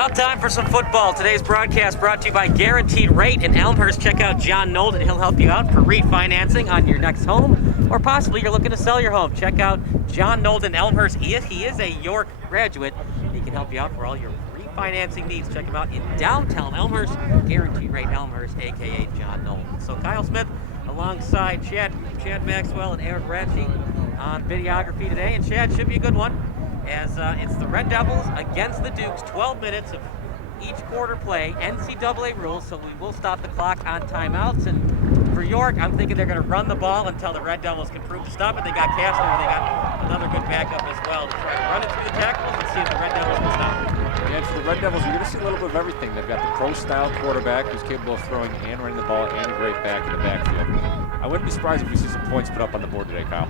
About time for some football. Today's broadcast brought to you by Guaranteed Rate in Elmhurst. Check out John Nolden. He'll help you out for refinancing on your next home, or possibly you're looking to sell your home. Check out John Nolden Elmhurst. He is a York graduate. He can help you out for all your refinancing needs. Check him out in downtown Elmhurst. Guaranteed Rate Elmhurst, a.k.a. John Nolden. So Kyle Smith alongside Chad Maxwell and Eric Ratchey on videography today. And Chad, should be a good one, as it's the Red Devils against the Dukes. 12 minutes of each quarter play. NCAA rules, so we will stop the clock on timeouts. And for York, I'm thinking they're going to run the ball until the Red Devils can prove to stop it. They got Castro, and they got another good backup as well to try to run it through the tackles and see if the Red Devils can stop it. And for the Red Devils, you're going to see a little bit of everything. They've got the pro-style quarterback who's capable of throwing and running the ball, and a great back in the backfield. I wouldn't be surprised if we see some points put up on the board today, Kyle.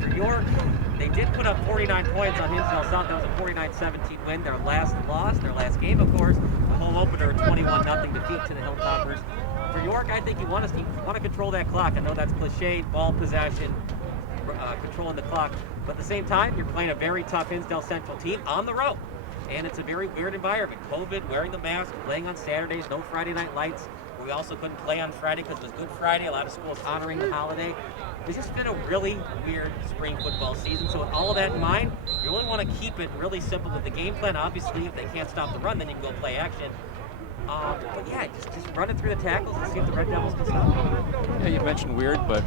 For York, they did put up 49 points on Hinsdale South. That was a 49-17 win. Their last loss, their last game, of course, the home opener, 21-0 defeat to the Hilltoppers. For York, I think you want to control that clock. I know that's cliche, ball possession, controlling the clock, but at the same time, you're playing a very tough Hinsdale Central team on the road. And it's a very weird environment. COVID, wearing the mask, playing on Saturdays, no Friday night lights. We also couldn't play on Friday because it was Good Friday. A lot of schools honoring the holiday. It's just been a really weird spring football season. So with all of that in mind, you really want to keep it really simple with the game plan. Obviously, if they can't stop the run, then you can go play action. But yeah, just run it through the tackles and see if the Red Devils can stop it. Yeah, you mentioned weird, but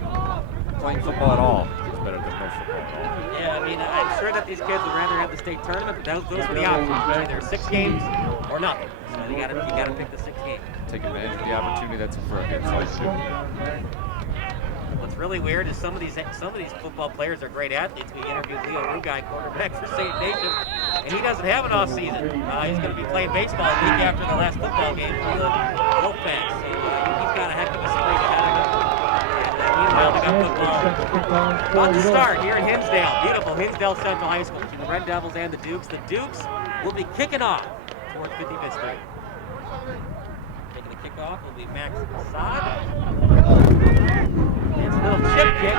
playing football at all is better than no football at all. Yeah, I mean, I'm sure that these kids would rather have the state tournament, but those were the options. Either 6 games or nothing. So you gotta pick the 6 games. Take advantage of the opportunity that's in front of you. What's really weird is some of these football players are great athletes. We interviewed Leo Rugai, quarterback for St. Ignatius, and he doesn't have an off season. He's going to be playing baseball a week after the last football game for the Wolfpack. So he's got a heck of a spring ahead of him. Meanwhile, they got football about to start here in Hinsdale. Beautiful Hinsdale Central High School between the Red Devils and the Dukes. The Dukes will be kicking off towards 55th Street. Taking the kickoff will be Max Assad. It's a little chip kick,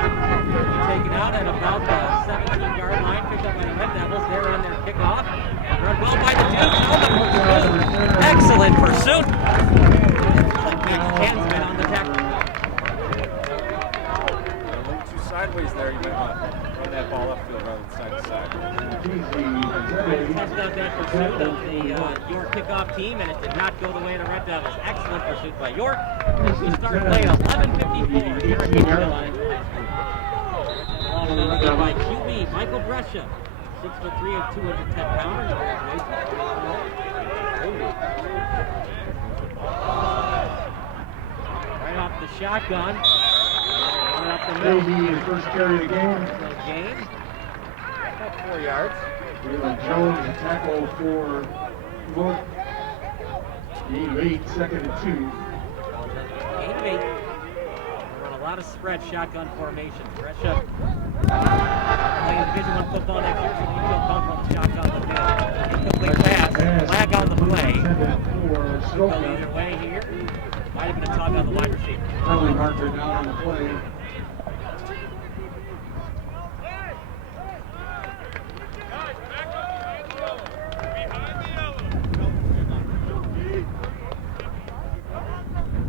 taken out at about the 17-yard line, picked up by the Red Devils. They're on their kickoff. Run well by the Dukes. Excellent pursuit. Hansman on the tackle. A little too sideways there. You might want to run that ball upfield rather than side to side. Touched out that pursuit of the York kickoff team, and it did not go the way of the Red Devils. Excellent pursuit by York. We start playing 11:54 here at Hinsdale. By QB Michael Brescia, 6'3" and 210 pounders. Right off the shotgun. Will be his first carry of the game. About 4 yards. Leland Jones tackle for York. Gain of 8, second and 2. Gain of 8. Run a lot of spread shotgun formation. Brescia playing Division I football next year, so we feel comfortable with shotgun. Incomplete pass. Flag on the play. Go either way here. Might have been a tug on the wide receiver. Penalty marker down on the play.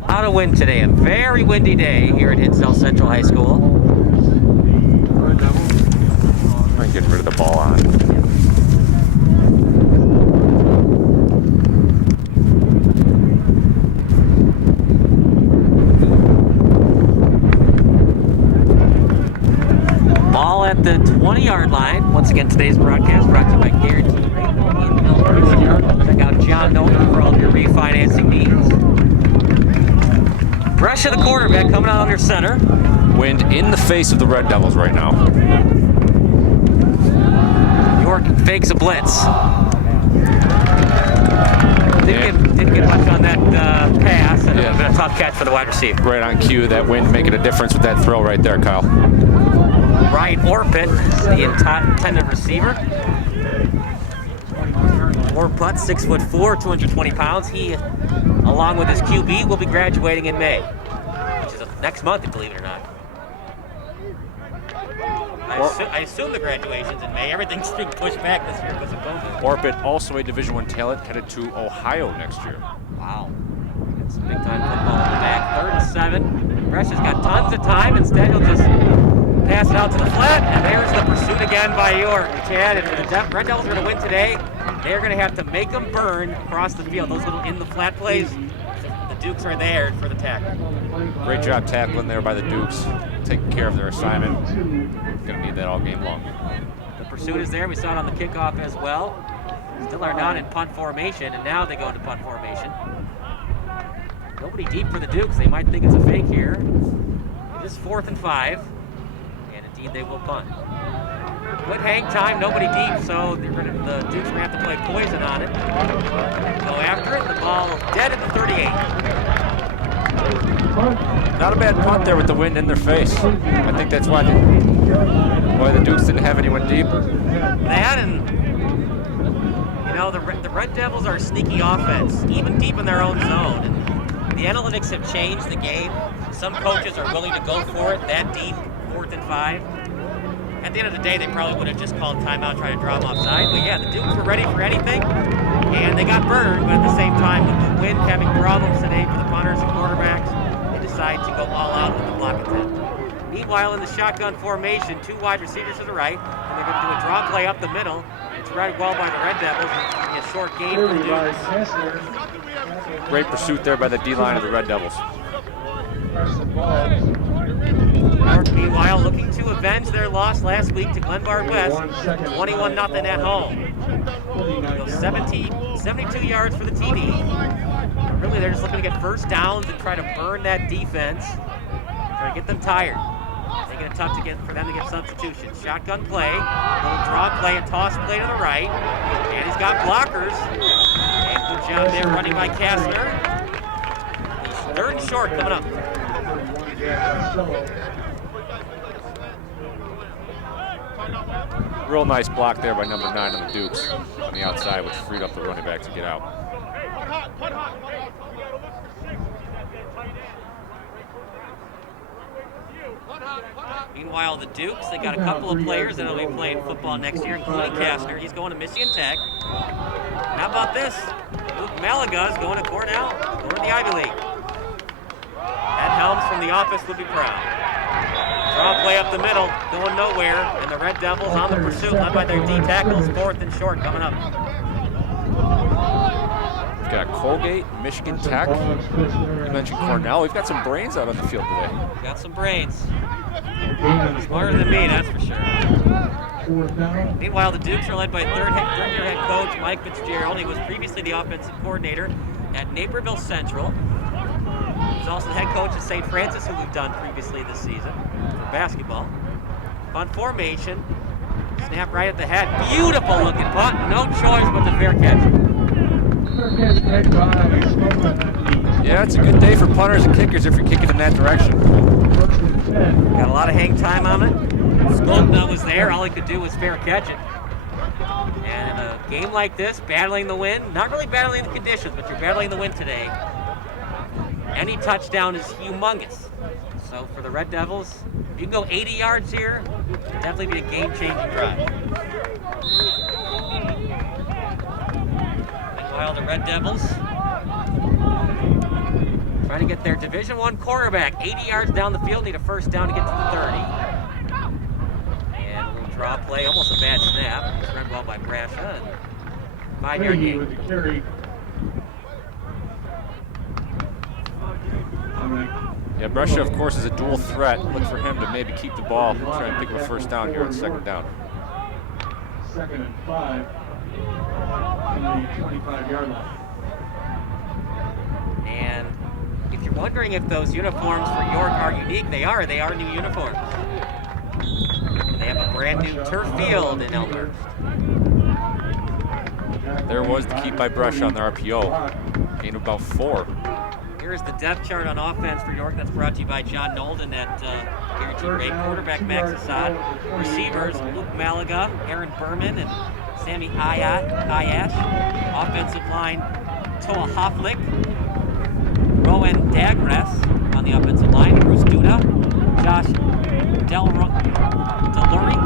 A lot of wind today, a very windy day here at Hinsdale Central High School. I'm getting rid of the ball on. Ball at the 20-yard line. Once again, today's broadcast brought to you by Guaranteed Rate in Elmhurst. Check out John Nolden for all of your refinancing needs. Brescia, the quarterback, coming out under center. Wind in the face of the Red Devils right now. York fakes a blitz. Didn't get much on that pass, and a tough catch for the wide receiver. Right on cue, that wind making a difference with that throw right there, Kyle. Ryan Orpett, the intended receiver. Orpett, 6'4", 220 pounds. He, along with his QB, will be graduating in May, which is next month, believe it or not. I assume the graduation's in May. Everything's being pushed back this year because of COVID. Orpit, also a Division I talent, headed to Ohio next year. Wow. It's big time football in the back. 3rd and 7. Brescia's got tons of time. Instead, he'll just pass it out to the flat. And there's the pursuit again by York. Chad, if the Red Devils are going to win today, they're going to have to make them burn across the field. Those little in the flat plays, the Dukes are there for the tackle. Great job tackling there by the Dukes, taking care of their assignment. Going to need that all game long. The pursuit is there. We saw it on the kickoff as well. Still are not in punt formation, and now they go into punt formation. Nobody deep for the Dukes. They might think it's a fake here. It is 4th and 5, and indeed they will punt. Good hang time, nobody deep, so the Dukes are going to have to play poison on it. Go after it. The ball dead at the 38. Not a bad punt there with the wind in their face. I think that's why the Dukes didn't have anyone deep. That and, you know, the Red Devils are a sneaky offense, even deep in their own zone. And the analytics have changed the game. Some coaches are willing to go for it that deep, 4th and 5. At the end of the day, they probably would have just called timeout, trying to draw them offside. But yeah, the Dukes were ready for anything, and they got burned. But at the same time, with the wind having problems today for the punters and quarterbacks, they decide to go all out with the block attempt. Meanwhile, in the shotgun formation, 2 wide receivers to the right, and they're going to do a draw play up the middle. It's read well by the Red Devils. A short gain for the Dukes. Great pursuit there by the D-line of the Red Devils. Meanwhile, looking to avenge their loss last week to Glenbard West, 21-0 at home. Go 72 yards for the TD. Really, they're just looking to get first downs and try to burn that defense, try to get them tired. Making it tough for them to get substitutions. Shotgun play, little draw play, a toss play to the right, and he's got blockers. And good job there running by Kastner. 3rd and short coming up. Real nice block there by number 9 on the Dukes on the outside, which freed up the running back to get out. Meanwhile, the Dukes, they got a couple of players that will be playing football next year, including Kastner. He's going to Michigan Tech. How about this? Luke Malaga is going to Cornell, going to the Ivy League. That Helms from the office would be proud. Draw play up the middle, going nowhere, and the Red Devils on the pursuit, led by their D tackles, 4th and short coming up. We've got Colgate, Michigan Tech. You mentioned Cornell. We've got some brains out on the field today. Got some brains. Smarter than me, that's for sure. Meanwhile, the Dukes are led by third-year head coach Mike Fitzgerald. He was previously the offensive coordinator at Naperville Central. He's also the head coach at St. Francis, who we've done previously this season for basketball. Punt formation. Snap right at the head. Beautiful looking punt. No choice but the fair catch. Yeah, it's a good day for punters and kickers if you're kicking in that direction. Got a lot of hang time on it. Skoltna was there. All he could do was fair catch it. And in a game like this, battling the wind, not really battling the conditions, but you're battling the wind today. Any touchdown is humongous. So for the Red Devils, if you can go 80 yards here, it'll definitely be a game-changing drive. Meanwhile, the Red Devils trying to get their Division I quarterback 80 yards down the field, need a first down to get to the 30. And a little draw play, almost a bad snap. It's run well by Brasha. 5-yard gain. Yeah, Brescia, of course, is a dual threat. Look for him to maybe keep the ball, try and pick up a first down here on 2nd down. 2nd and 5 on the 25-yard line. And if you're wondering if those uniforms for York are unique, they are new uniforms. And they have a brand new turf field in Elmhurst. There was the keep by Brescia on the RPO. Gain about 4. Here's the depth chart on offense for York. That's brought to you by John Nolden at Guaranteed Rate. Quarterback Max Assad. Receivers Luke Malaga, Aaron Berman, and Sammy Ayash. Offensive line Toa Hoflick, Rowan Dagres on the offensive line, Bruce Duda, Josh Delury,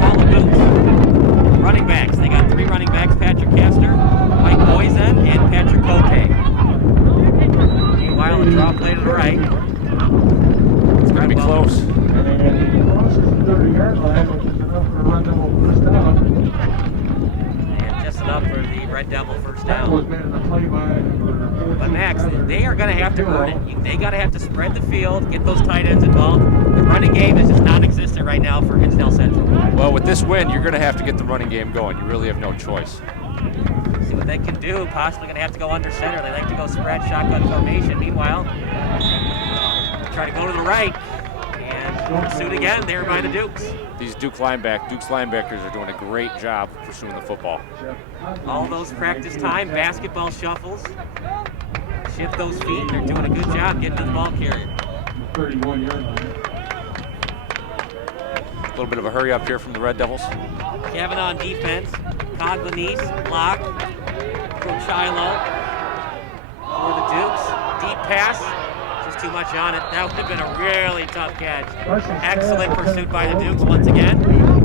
Paula Boots. Running backs. They got 3 running backs, Patrick Kastner, Mike Boysen, and Patrick Cote. Meanwhile, a draw play to the right. It's going to be close. And crosses the 30-yard line, which is enough for a Red Devil first down. And just enough for the Red Devil first That was down. made in the play by number 14. But Max, they are going to have to earn it. They got to have to spread the field, get those tight ends involved. The running game is just non-existent right now for Hinsdale Central. Well, with this win, you're going to have to get the running game going. You really have no choice. See what they can do. Possibly going to have to go under center. They like to go spread shotgun formation. Meanwhile, try to go to the right and pursuit again there by the Dukes. These Duke's linebackers are doing a great job pursuing the football. All those practice time, basketball shuffles, shift those feet. They're doing a good job getting to the ball carrier. 31-yard line. A little bit of a hurry up here from the Red Devils. Kevin on defense. Coglanese, block. Prochilo for the Dukes. Deep pass. Just too much on it. That would have been a really tough catch. Excellent pursuit by the Dukes once again.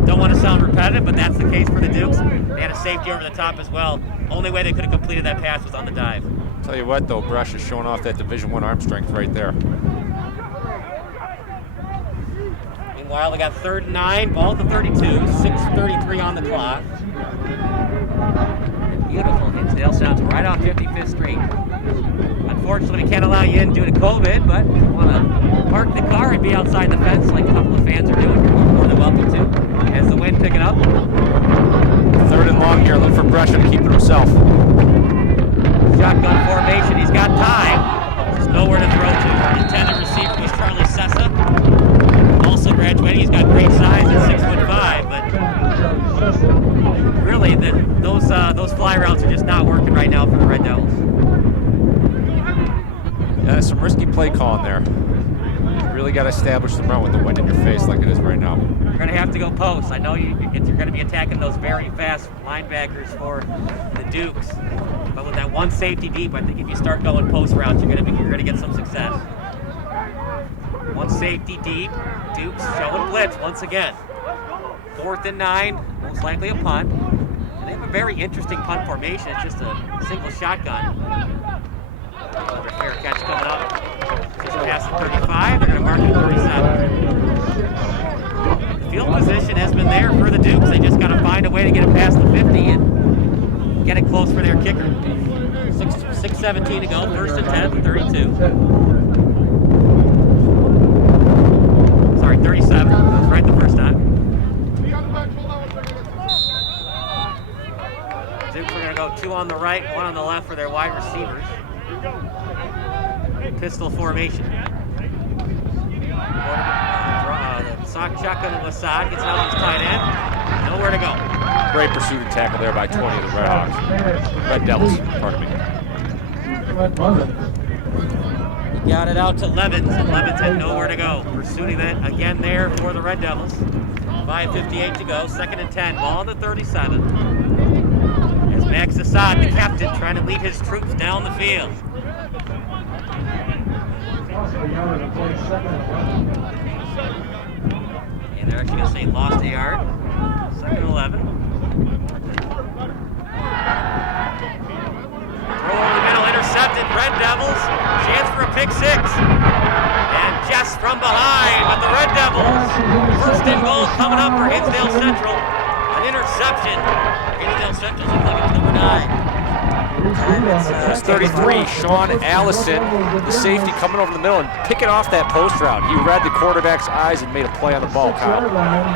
Don't want to sound repetitive, but that's the case for the Dukes. They had a safety over the top as well. Only way they could have completed that pass was on the dive. Tell you what, though, Brush is showing off that Division I arm strength right there. Meanwhile, they got 3rd and 9, ball at the 32, 6:33 on the clock. Beautiful. Hinsdale sounds right off 55th Street. Unfortunately, we can't allow you in due to COVID, but if you want to park the car and be outside the fence like a couple of fans are doing, you're more than welcome to. As the wind picking up. 3rd and long here. Look for Brush to keep it himself. Shotgun formation. He's got time. There's nowhere to throw to. Intended receiver was Charlie Sessa. Also graduating. He's got great size at 6'5", but really those fly routes are just not working right now for the Red Devils. Yeah, some risky play calling there. You really got to establish the run with the wind in your face like it is right now. You're going to have to go post. I know you're going to be attacking those very fast linebackers for the Dukes, but with that one safety deep, I think if you start going post routes, you're going to get some success. One safety deep, Dukes showing blitz once again. 4th and 9, most likely a punt. And they have a very interesting punt formation. It's just a single shotgun. Another fair catch coming up. Just past the 35, they're going to mark it at 37. The field position has been there for the Dukes. They just got to find a way to get it past the 50 and get it close for their kicker. 6:17 to go, 1st and 10, 32. Sorry, 37. That was right the first time. Dukes are going to go 2 on the right, 1 on the left for their wide receivers. Pistol formation. Shotgun to Lasad, gets out of his tight end. Nowhere to go. Great pursuit and tackle there by 20 of the Red Devils, pardon me. He got it out to Levins, and Levins had nowhere to go. Pursuing that again there for the Red Devils. 5:58 to go, 2nd and 10, ball on the 37. As Max Assad, the captain, trying to lead his troops down the field. And they're actually going to say lost a yard. 2nd and 11. Throw over the middle, intercepted. Red Devils, chance for a pick 6. And just from behind, but the Red Devils, 1st and goal coming up for Hinsdale Central. An interception. Hinsdale Central looks like it's number 9. It's 33, Sean Allison, the safety coming over the middle and picking off that post route. He read the quarterback's eyes and made a play on the ball, Kyle.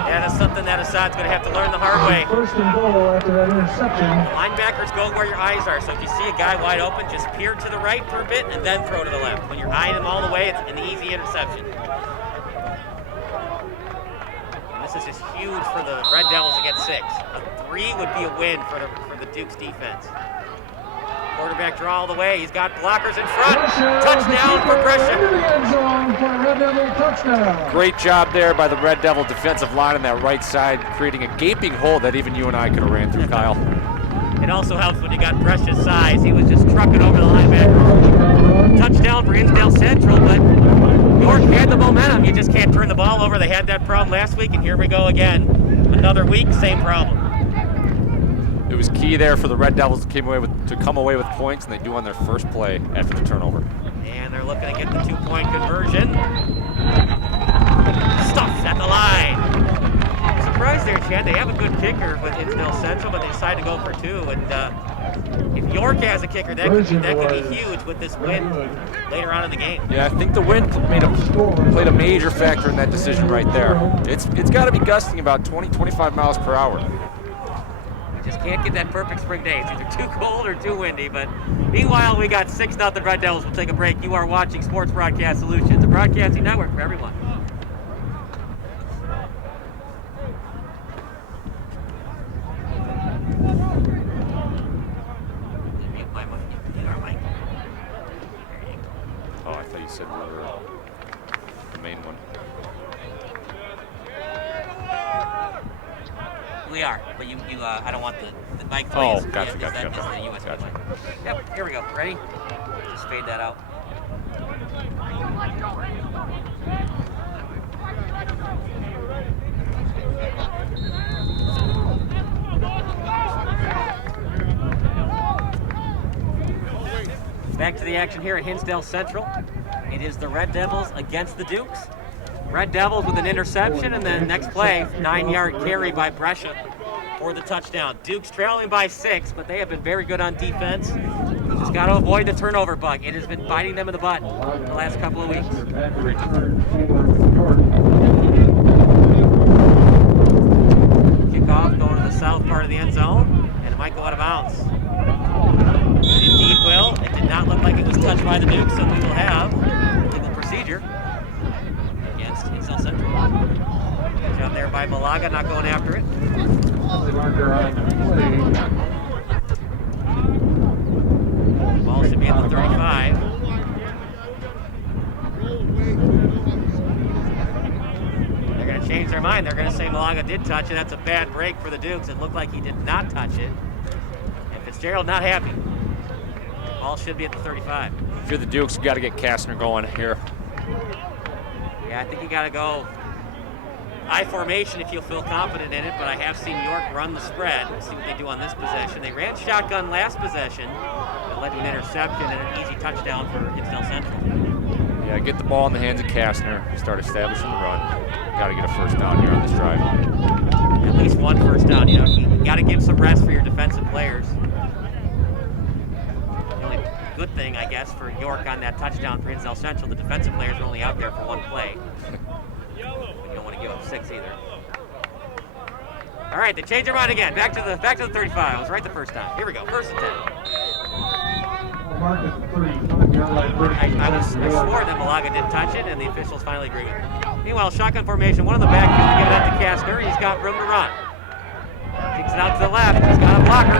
Yeah, that's something that Assad's going to have to learn the hard way. 1st and goal after that interception. Linebackers go where your eyes are, so if you see a guy wide open, just peer to the right for a bit and then throw to the left. When you're eyeing him all the way, it's an easy interception. And this is just huge for the Red Devils to get 6. A 3 would be a win for the Dukes defense. Quarterback draw all the way. He's got blockers in front. Touchdown for Brescia. Great job there by the Red Devil defensive line on that right side, creating a gaping hole that even you and I could have ran through, Kyle. It also helps when you got Brescia's size. He was just trucking over the linebacker. Touchdown for Hinsdale Central, but York had the momentum. You just can't turn the ball over. They had that problem last week, and here we go again. Another week, same problem. It was key there for the Red Devils to come away with points, and they do on their first play after the turnover. And they're looking to get the 2-point conversion. Stuffed at the line. Surprised there, Chad. They have a good kicker with Hinsdale Central, but they decided to go for 2. And if York has a kicker, that could be huge with this wind later on in the game. Yeah, I think the wind played a major factor in that decision right there. It's got to be gusting about 20, 25 miles per hour. Just can't get that perfect spring day. It's either too cold or too windy. But meanwhile, we got 6-0 Red Devils. We'll take a break. You are watching Sports Broadcast Solutions, the broadcasting network for everyone. Oh, I thought you said we were the main one. We are, but you I don't want the mic plays. Oh, gotcha. Is the US Gotcha. mic. Yep, here we go. Ready? Just fade that out. Back to the action here at Hinsdale Central. It is the Red Devils against the Dukes. Red Devils with an interception, and then next play, 9-yard carry by Brescia for the touchdown. Dukes trailing by 6, but they have been very good on defense. Just got to avoid the turnover bug. It has been biting them in the butt the last couple of weeks. Kickoff going to the south part of the end zone, and it might go out of bounds. It indeed will. It did not look like it was touched by the Dukes, so we will have legal procedure against Hinsdale Central. Down there by Malaga, not going after it. Ball should be at the 35. They're going to change their mind. They're going to say Malaga did touch it. That's a bad break for the Dukes. It looked like he did not touch it. And Fitzgerald not happy. Ball should be at the 35. If you're the Dukes, you got to get Kastner going here. Yeah, I think you got to go I formation if you'll feel confident in it, but I have seen York run the spread. Let's see what they do on this possession. They ran shotgun last possession. It led to an interception and an easy touchdown for Hinsdale Central. Yeah, get the ball in the hands of Kastner. Start establishing the run. Got to get a first down here on this drive. At least one first down. You know, you got to give some rest for your defensive players. The only good thing, I guess, for York on that touchdown for Hinsdale Central, the defensive players are only out there for one play. You don't want to give up 6 either. All right, they changed their mind again. Back to the 35. I was right the first time. Here we go. First and 10. I swore that Malaga didn't touch it, and the officials finally agreed with me. Meanwhile, shotgun formation. One in the backfield. Give it out to Kastner. He's got room to run. Kicks it out to the left. He's got a blocker.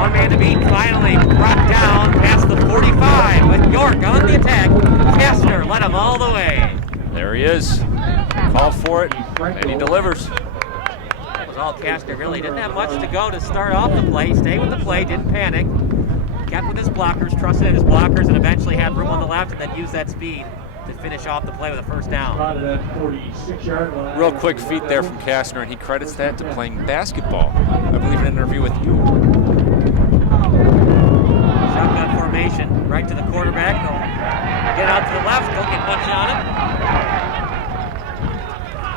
One man to beat. Finally brought down past the 45 with York on the attack. Kastner led him all the way. There he is. Called for it, and he delivers. That was all Kastner, really. Didn't have much to go to start off the play. Stayed with the play, didn't panic. Kept with his blockers, trusted in his blockers, and eventually had room on the left and then used that speed to finish off the play with a first down. Real quick feat there from Kastner, and he credits that to playing basketball. I believe in an interview with you. Shotgun formation, right to the quarterback. They'll get out to the left, don't get much on him.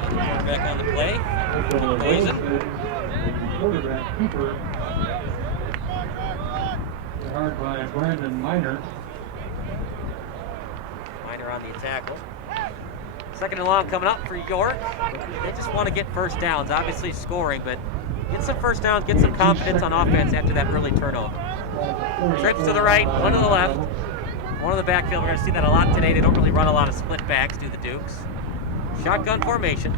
Quarterback on the play. Poison. Quarterback keeper. Hard by Brandon Miner. Miner on the tackle. Second and long coming up for York. They just want to get first downs, obviously scoring, but get some first downs, get some confidence on offense after that early turnover. Trips to the right, one to the left. One in the backfield. We're going to see that a lot today. They don't really run a lot of split backs, do the Dukes. Shotgun formation.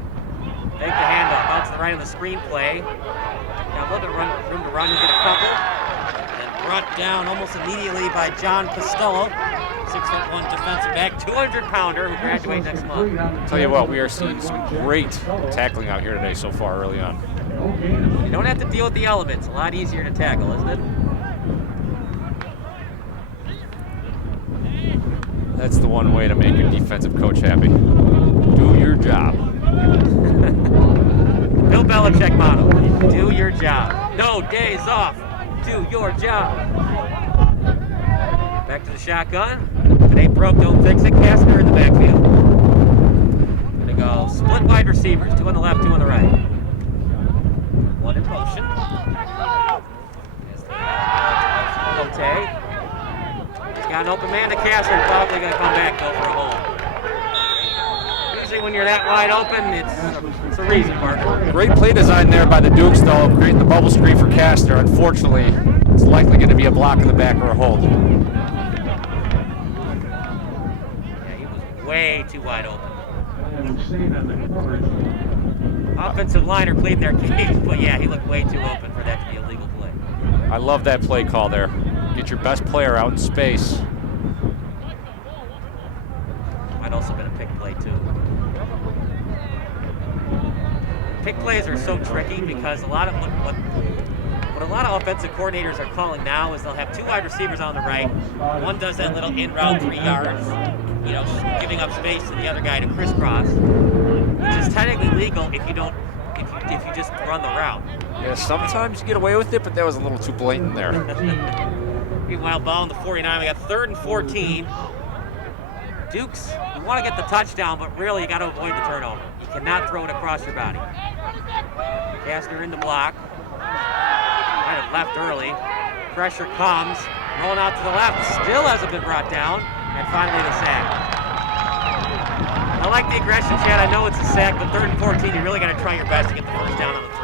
Take the handoff out to the right on the screen play. Got a little bit of room to run and get a couple. Brought down almost immediately by John Costello, 6'1" defensive back, 200-pounder who graduates next month. Tell you what, we are seeing some great tackling out here today so far early on. You don't have to deal with the elements. A lot easier to tackle, isn't it? That's the one way to make it defensive coach happy. Do your job. Bill Belichick motto, do your job. No days off, do your job. Back to the shotgun. If it ain't broke, don't fix it. Kastner in the backfield. Gonna go split wide receivers, 2 on the left, 2 on the right. 1 in motion. Cote. He's got an open man to Kastner, probably gonna come back, go for a hole. Usually when you're that wide open, it's a reason, Parker. Great play design there by the Dukes, though, creating the bubble screen for Kastner. Unfortunately, it's likely going to be a block in the back or a hold. Yeah, he was way too wide open. Offensive liner pleading their case, but yeah, he looked way too open for that to be a legal play. I love that play call there. Get your best player out in space. Might also been a pick play too. Pick plays are so tricky because a lot of what a lot of offensive coordinators are calling now is they'll have 2 wide receivers on the right. One does that little in route 3 yards, you know, giving up space to the other guy to crisscross, which is technically legal if you don't if you just run the route. Yeah, sometimes you get away with it, but that was a little too blatant there. Meanwhile, ball on the 49. We got 3rd and 14. Dukes, you want to get the touchdown, but really you got to avoid the turnover. You cannot throw it across your body. Kastner in the block. Might have left early. Pressure comes. Rolling out to the left. Still hasn't been brought down. And finally the sack. I like the aggression, Chad. I know it's a sack, but 3rd and 14, you really got to try your best to get the first down on the throw.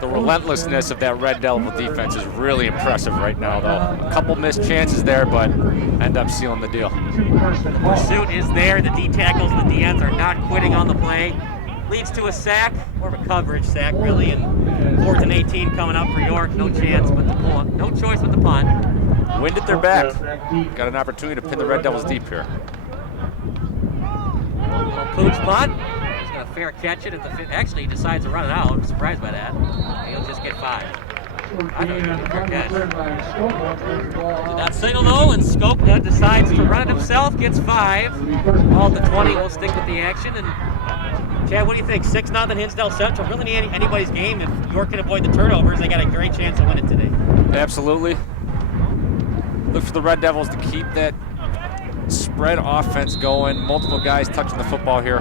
The relentlessness of that Red Devil defense is really impressive right now, though. A couple missed chances there, but end up sealing the deal. The pursuit is there. The D tackles, the DNs are not quitting on the play. Leads to a sack, more of a coverage sack, really. And 4th and 18 coming up for York. No chance but the punt. No choice but the punt. Wind at their back. Got an opportunity to pin the Red Devils deep here. Little Pooch punt. He's going to fair catch it at the fit. Actually, he decides to run it out. I'm surprised by that. He'll just get 5. I thought he was a fair catch. Did not signal though, and Scope decides to run it himself. Gets 5. All at the 20. We'll stick with the action. And Chad, what do you think? 6-0 Hinsdale Central. Really anybody's game. If York can avoid the turnovers, they got a great chance to win it today. Absolutely. Look for the Red Devils to keep that spread offense going. Multiple guys touching the football here.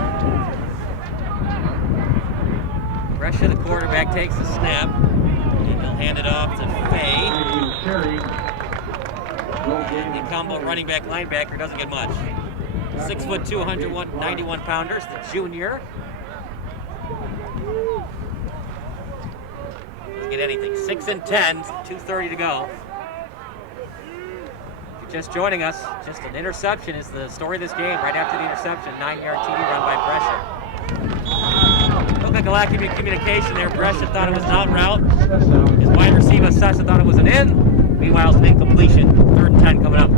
Brescia, the quarterback, takes the snap. And he'll hand it off to Fay. And the combo running back linebacker doesn't get much. 6'2", 191 pounders, the junior. Doesn't get anything. 6 and 10, 2:30 to go. If you're just joining us, just an interception is the story of this game. Right after the interception, 9-yard TD run by Brescia. Looked like a lack of communication there. Brescia thought it was an out route. His wide receiver Sessa thought it was an in. Meanwhile, it's an incompletion. 3rd and 10 coming up.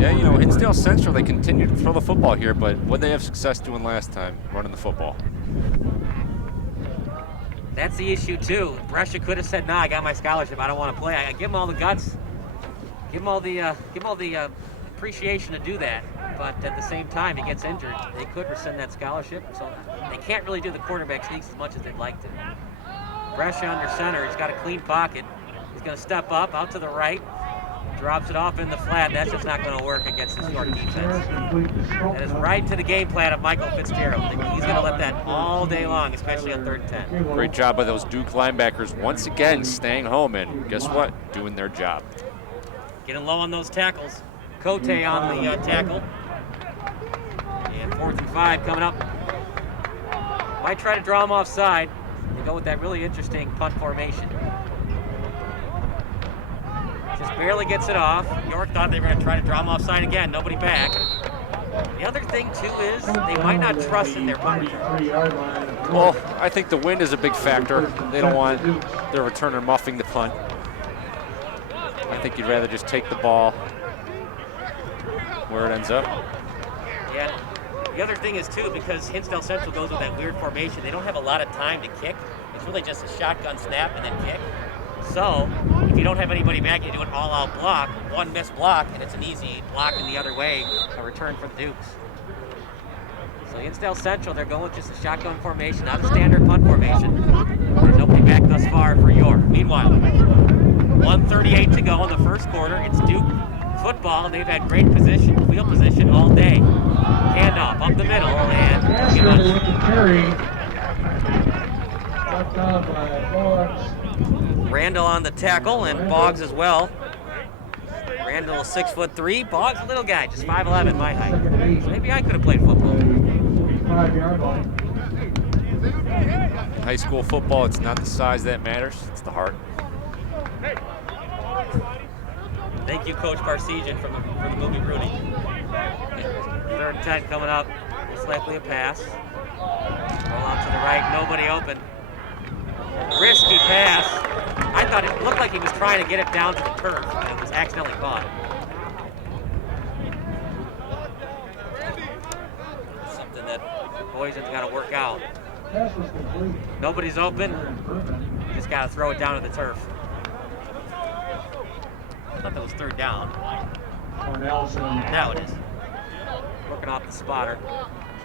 Yeah, you know, Hinsdale Central, they continue to throw the football here, but what did they have success doing last time? Running the football. That's the issue too. Brescia could have said, "Nah, I got my scholarship. I don't want to play." I give them all the guts, give them all the appreciation to do that. But at the same time, he gets injured. They could rescind that scholarship, so they can't really do the quarterback sneaks as much as they'd like to. Brescia under center. He's got a clean pocket. He's going to step up out to the right. Drops it off in the flat. That's just not going to work against this York defense. That is right to the game plan of Michael Fitzgerald. He's going to let that all day long, especially on 3rd and 10. Great job by those Duke linebackers once again staying home and guess what? Doing their job. Getting low on those tackles. Cote on the tackle. And 4th and 5 coming up. Might try to draw him offside. They go with that really interesting punt formation. Just barely gets it off. York thought they were going to try to draw him offside again. Nobody back. The other thing, too, is they might not trust in their punt return. Well, I think the wind is a big factor. They don't want their returner muffing the punt. I think you'd rather just take the ball where it ends up. Yeah. The other thing is, too, because Hinsdale Central goes with that weird formation, they don't have a lot of time to kick. It's really just a shotgun snap and then kick. So, if you don't have anybody back, you do an all-out block, one missed block, and it's an easy block in the other way, a return for the Dukes. So Hinsdale Central, they're going with just a shotgun formation, not a standard punt formation. And nobody back thus far for York. Meanwhile, 1:38 to go in the first quarter. It's Duke football, and they've had great position, field position all day. Handoff up the middle, and give us. Randall on the tackle, and Boggs as well. Randall is 6'3", Boggs a little guy, just 5'11", my height. So maybe I could have played football. In high school football, it's not the size that matters, it's the heart. Thank you, Coach Barsegian from the movie Rudy. 3rd and 10 coming up, most likely a pass. Roll out to the right, nobody open. Risky pass. I thought it looked like he was trying to get it down to the turf, but it was accidentally caught. Something that Boysen's got to work out. Nobody's open. You just got to throw it down to the turf. I thought that was 3rd down. Now it is. Working off the spotter.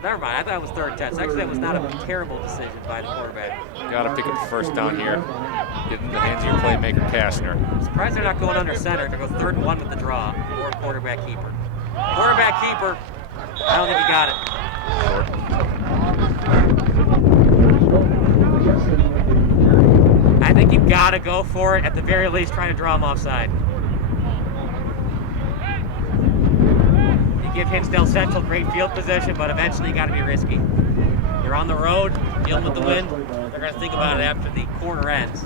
Never mind, I thought it was 3rd and 10. So actually, that was not a terrible decision by the quarterback. Got to pick up the first down here. Get in the hands of your playmaker, Kastner. I'm surprised they're not going under center to go 3rd and 1 with the draw, or quarterback keeper. Quarterback keeper, I don't think he got it. I think you've got to go for it, at the very least, trying to draw him offside. Give Hinsdale Central great field position, but eventually you got to be risky. You're on the road, dealing with the wind. They're going to think about it after the quarter ends.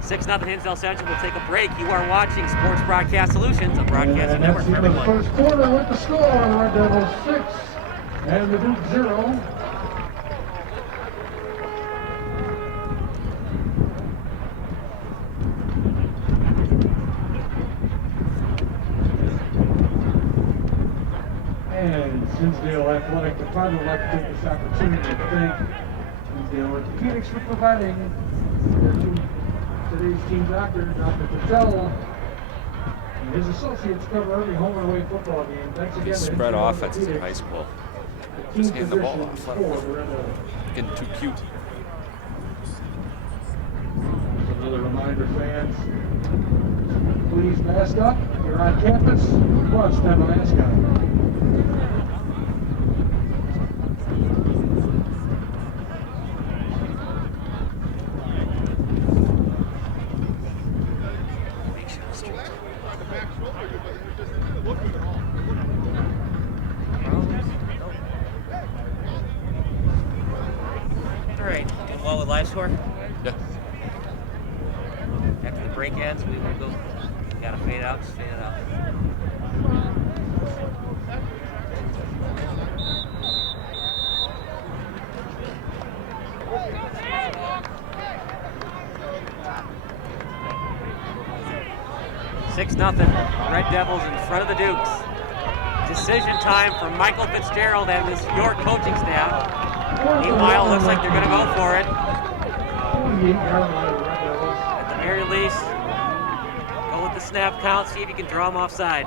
6-0 Hinsdale Central. We'll take a break. You are watching Sports Broadcast Solutions, a broadcasting network for everyone. First quarter with the score, Red Devils 6 and the Duke 0. And Hinsdale Athletic Department would like to take this opportunity to thank Hinsdale Orthopedics for providing today's team doctor, Dr. Patel, and his associates cover every home and away football game. Thanks again. Spread offenses in high school. Just hand the ball off. Getting too cute. Another reminder, fans, please mask up. If you're on campus, you must have a mask on. Score? Yeah. After the break ends, we will go. We gotta fade out, just fade it out. Six nothing. Red Devils in front of the Dukes. Decision time for Michael Fitzgerald and this York coaching staff. Meanwhile, looks like they're gonna go for it. At the very least, go with the snap count, see if you can draw them offside.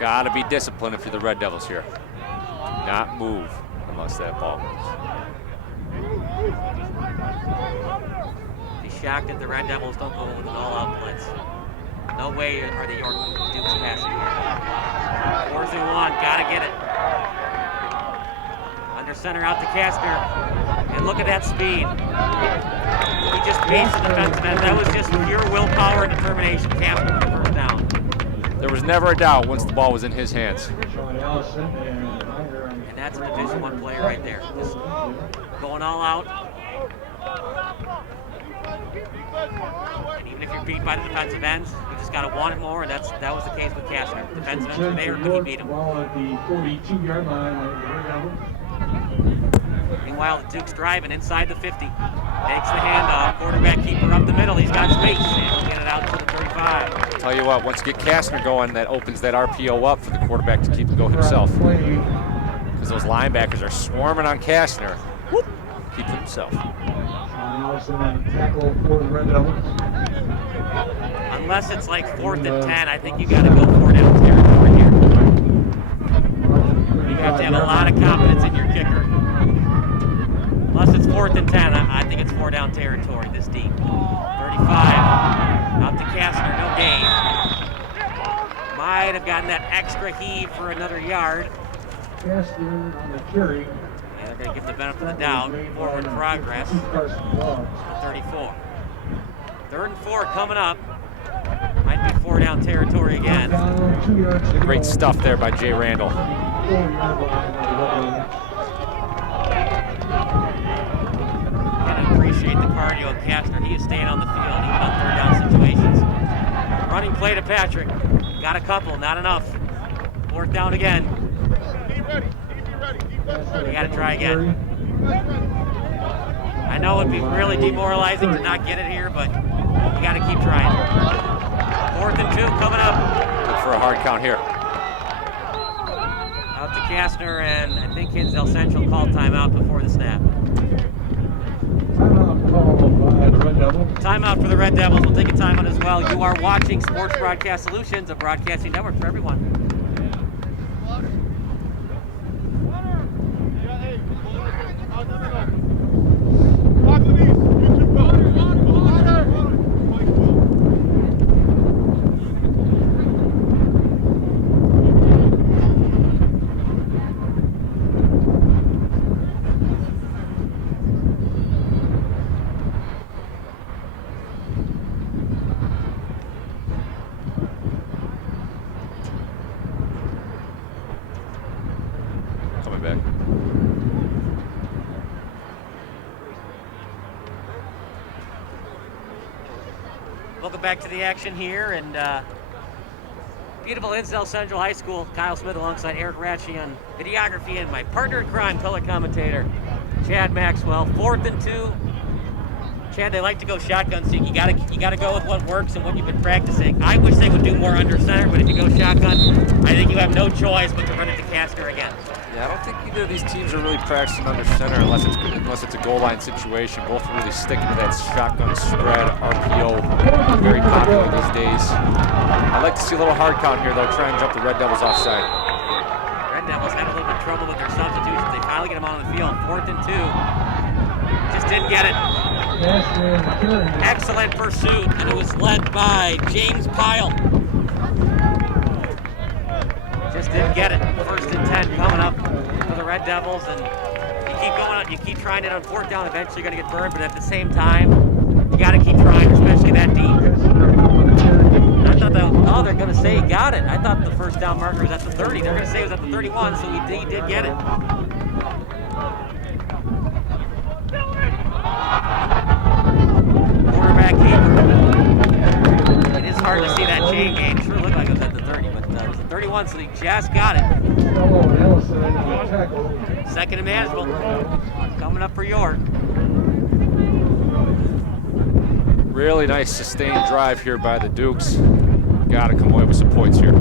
Gotta be disciplined if you're the Red Devils here. Do not move unless that ball moves. Be shocked if the Red Devils don't go with an all-out blitz. No way are the York Dukes passing here. 4th and 1, gotta get it. Under center out to Kastner. And look at that speed. He just paced the defensive end. That was just pure willpower and determination. Kastner with the first down. There was never a doubt once the ball was in his hands. And that's a Division I player right there. Just going all out. And even if you're beat by the defensive ends, you just got to want it more, and that was the case with Kastner. Defensive ends were there, could he beat him? Ball at the 42-yard line. Meanwhile, the Duke's driving inside the 50. Takes the handoff. Quarterback keeper up the middle. He's got space. And he'll get it out to the 35. Tell you what, once you get Kastner going, that opens that RPO up for the quarterback to keep it go himself. Because those linebackers are swarming on Kastner. Whoop. Keep it himself. Allison on tackle for the Red Devils. unless it's like 4th and 10, I think you got to go 4 down territory here. You have to have a lot of confidence in your kicker. Unless it's 4th and 10, I think it's 4 down territory this deep. 35, out to Kastner, no gain. Might have gotten that extra heave for another yard. Kastner on the carry. Yeah, they're going to give the benefit of the doubt. Forward progress. 34. 3rd and 4 coming up. Might be 4 down territory again. Great stuff there by Jay Randall. And I appreciate the cardio of Kastner. He is staying on the field, even on 3rd down situations. Running play to Patrick. Got a couple, not enough. 4th down again. You got to try again. I know it'd be really demoralizing to not get it here, but you got to keep trying. 4th and 2 coming up. Look for a hard count here. Out to Kastner, and I think Hinsdale Central called timeout before the snap. Timeout called by the Red Devils. Timeout for the Red Devils. We'll take a timeout as well. You are watching Sports Broadcast Solutions, a broadcasting network for everyone. Coming back. Welcome back to the action here, and beautiful Hinsdale Central High School. Kyle Smith alongside Eric Ratchey on videography, and my partner in crime, color commentator, Chad Maxwell. 4th and 2. Chad, they like to go shotgun seek. You gotta go with what works and what you've been practicing. I wish they would do more under center, but if you go shotgun, I think you have no choice but to run it to Kastner again. Yeah, I don't think either of these teams are really practicing under center unless it's a goal line situation. Both are really sticking to that shotgun spread, RPO, very popular these days. I'd like to see a little hard count here, though. Try and jump the Red Devils offside. Red Devils had a little bit of trouble with their substitutions. They finally get them on the field. 4th and 2. Just didn't get it. Excellent pursuit, and it was led by James Pyle. Just didn't get it. 1st and 10 coming up for the Red Devils, and you keep going on, you keep trying it on 4th down. Eventually, you're going to get burned, but at the same time, you got to keep trying, especially that deep. I thought they're going to say he got it. I thought the 1st down marker was at the 30. They're going to say it was at the 31, so he did get it. Quarterback keeper. It is hard to see that chain game. Sure looked like it was at the 30, but it was the 31, so he just got it. 2nd and manageable. Coming up for York. Really nice sustained drive here by the Dukes. Got to come away with some points here.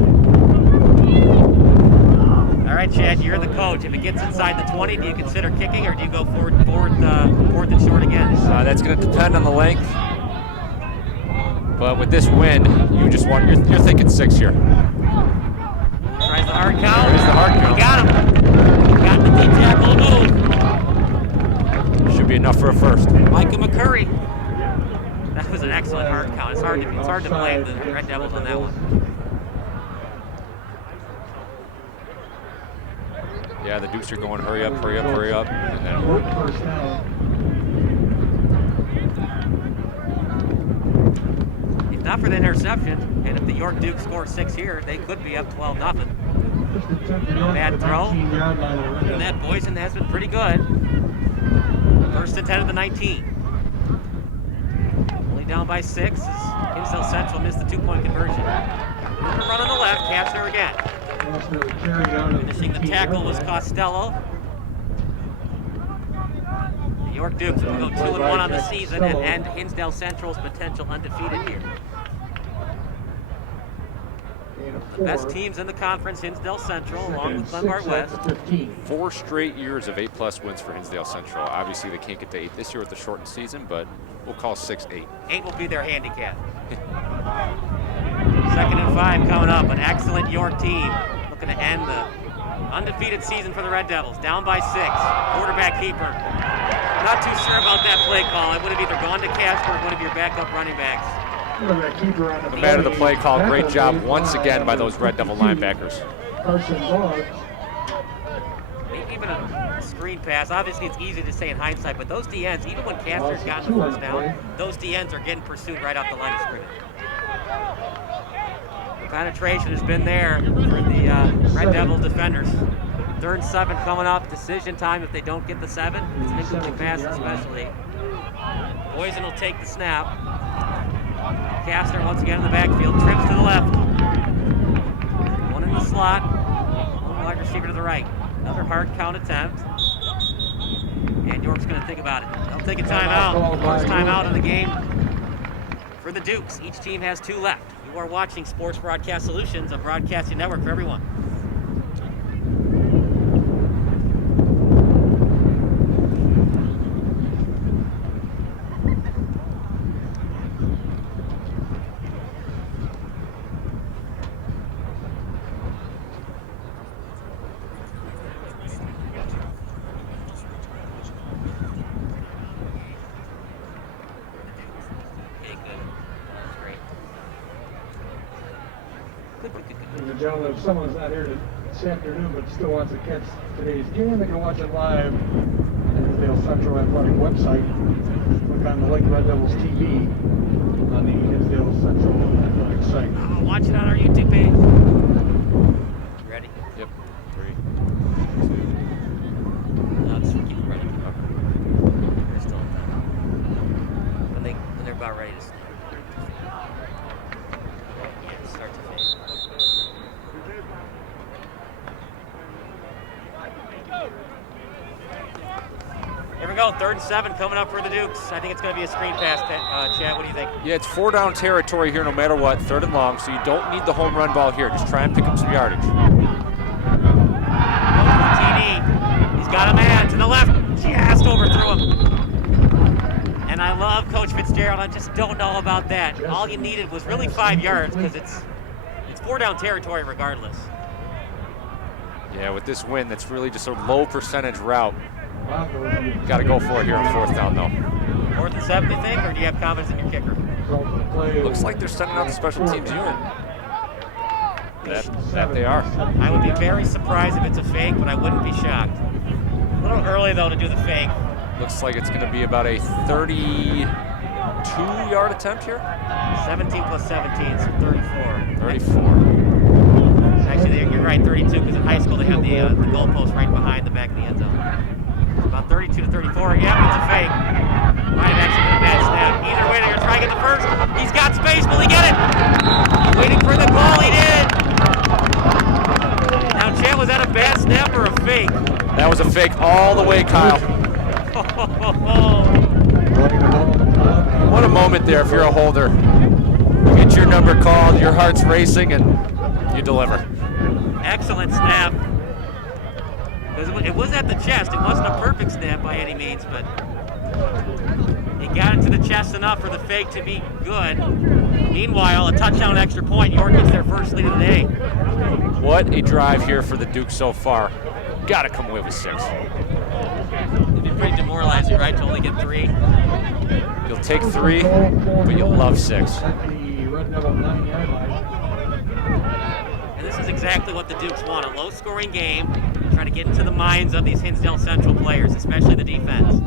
All right, Chad, you're the coach. If it gets inside the 20, do you consider kicking, or do you go 4th and short again? That's going to depend on the length. But with this win, you're thinking 6 here. Tries the hard count. There's the hard count. You got him. Got the deep tackle move. Should be enough for a 1st. Micah McCurry. That was an excellent hard count. It's hard to blame the Red Devils on that one. Yeah, the Dukes are going hurry up, hurry up, hurry up. And then if not for the interception, and if the York Dukes score 6 here, they could be up 12-0. Bad throw. And that Boyson has been pretty good. 1st and 10 at the 19. Only down by 6. Hinsdale Central missed the 2-point conversion. Run on the left, Kastner again. Finishing the tackle was Costello. The York Dukes will go 2-1 on the season and end Hinsdale Central's potential undefeated here. The best teams in the conference, Hinsdale Central, along with Glenbard West. 4 straight years of 8+ wins for Hinsdale Central. Obviously, they can't get to 8 this year with the shortened season, but we'll call 6 8. 8 will be their handicap. 45 coming up. An excellent York team looking to end the undefeated season for the Red Devils. Down by 6. Quarterback keeper. Not too sure about that play call. It would have either gone to Casper or one of your backup running backs. No matter the play call, great job once again by those Red Devil linebackers. Maybe even a screen pass. Obviously, it's easy to say in hindsight, but those DNs, even when Casper's gotten the first down, those DNs are getting pursued right off the line of scrimmage. The penetration has been there for the Red Devil defenders. 3rd and 7 coming up. Decision time if they don't get the 7. It's an incomplete pass especially. Poison will take the snap. Castor once again in the backfield. Trips to the left. One in the slot. One wide receiver to the right. Another hard count attempt. And York's going to think about it. They'll take a timeout. First timeout of the game for the Dukes. Each team has 2 left. You are watching Sports Broadcast Solutions, a broadcasting network for everyone. Ladies and gentlemen, if someone's not here this afternoon but still wants to catch today's game, they can watch it live at the Hinsdale Central Athletic website. Click on the link Red Devils TV on the Hinsdale Central Athletic site. Watch it on our YouTube page. Ready? Yep. 3, 2. No, just keep it running. They're still when they're about ready to snap. Yeah, start to fade. Here we go, 3rd and 7 coming up for the Dukes. I think it's going to be a screen pass, Chad. What do you think? Yeah, it's 4 down territory here no matter what, 3rd and long, so you don't need the home run ball here. Just try and pick up some yardage. TD. He's got a man to the left. Just overthrew him. And I love Coach Fitzgerald. I just don't know about that. All you needed was really 5 yards because it's 4 down territory regardless. Yeah, with this win, that's really just a low percentage route. Got to go for it here on 4th down, though. 4th and 7, you think, or do you have confidence in your kicker? Looks like they're sending out the special teams unit. That they are. I would be very surprised if it's a fake, but I wouldn't be shocked. A little early, though, to do the fake. Looks like it's going to be about a 32-yard attempt here. 17 plus 17, so 34. 34. Actually, you're right, 32, because in high school they have the goalpost right behind the back of the end zone. About 32 to 34. Yeah, it's a fake. Might have actually been a bad snap. Either way, they're going to try to get the first. He's got space. Will he get it? Waiting for the goal. He did. Now, Chad, was that a bad snap or a fake? That was a fake all the way, Kyle. What a moment there if you're a holder. You get your number called, your heart's racing, and you deliver. Excellent snap. It was at the chest. It wasn't a perfect snap by any means, but he got it to the chest enough for the fake to be good. Meanwhile, a touchdown extra point. York gets their first lead of the day. What a drive here for the Dukes so far. Got to come away with 6. It'd be pretty demoralizing, right, to only get 3? You'll take 3, but you'll love 6. And this is exactly what the Dukes want, a low-scoring game, trying to get into the minds of these Hinsdale Central players, especially the defense.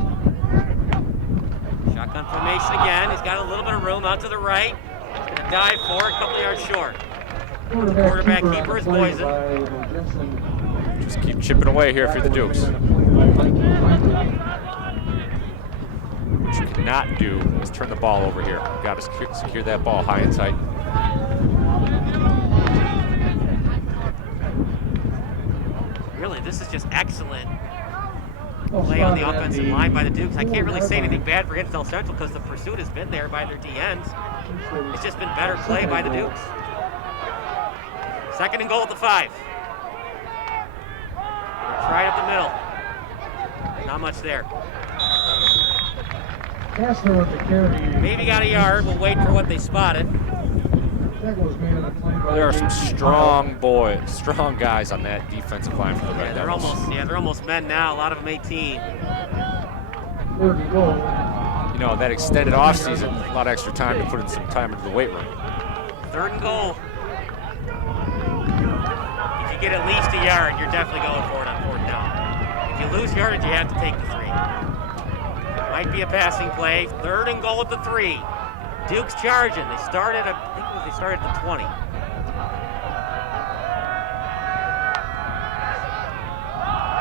Shotgun formation again. He's got a little bit of room out to the right. He's going to dive for it, a couple yards short. Quarterback keeper is Poison. Just keep chipping away here for the Dukes. What you cannot do is turn the ball over here. Got to secure that ball high and tight. Really, this is just excellent play on the offensive line by the Dukes. I can't really say anything bad for Hinsdale Central because the pursuit has been there by their DNs. It's just been better play by the Dukes. 2nd and goal at the 5. Right up the middle. Not much there. Maybe got a yard. We'll wait for what they spotted. Tackle was made on the play by There are some Hinsdale. strong guys on that defensive line for the Red Devils. They're almost men now. A lot of them 18. 3rd and goal. You know, that extended offseason, a lot of extra time to put in some time into the weight room. 3rd and goal. If you get at least a yard, you're definitely going for it on 4th down. If you lose yardage, you have to take the 3. Might be a passing play. 3rd and goal at the 3. Duke's charging. They started at the 20.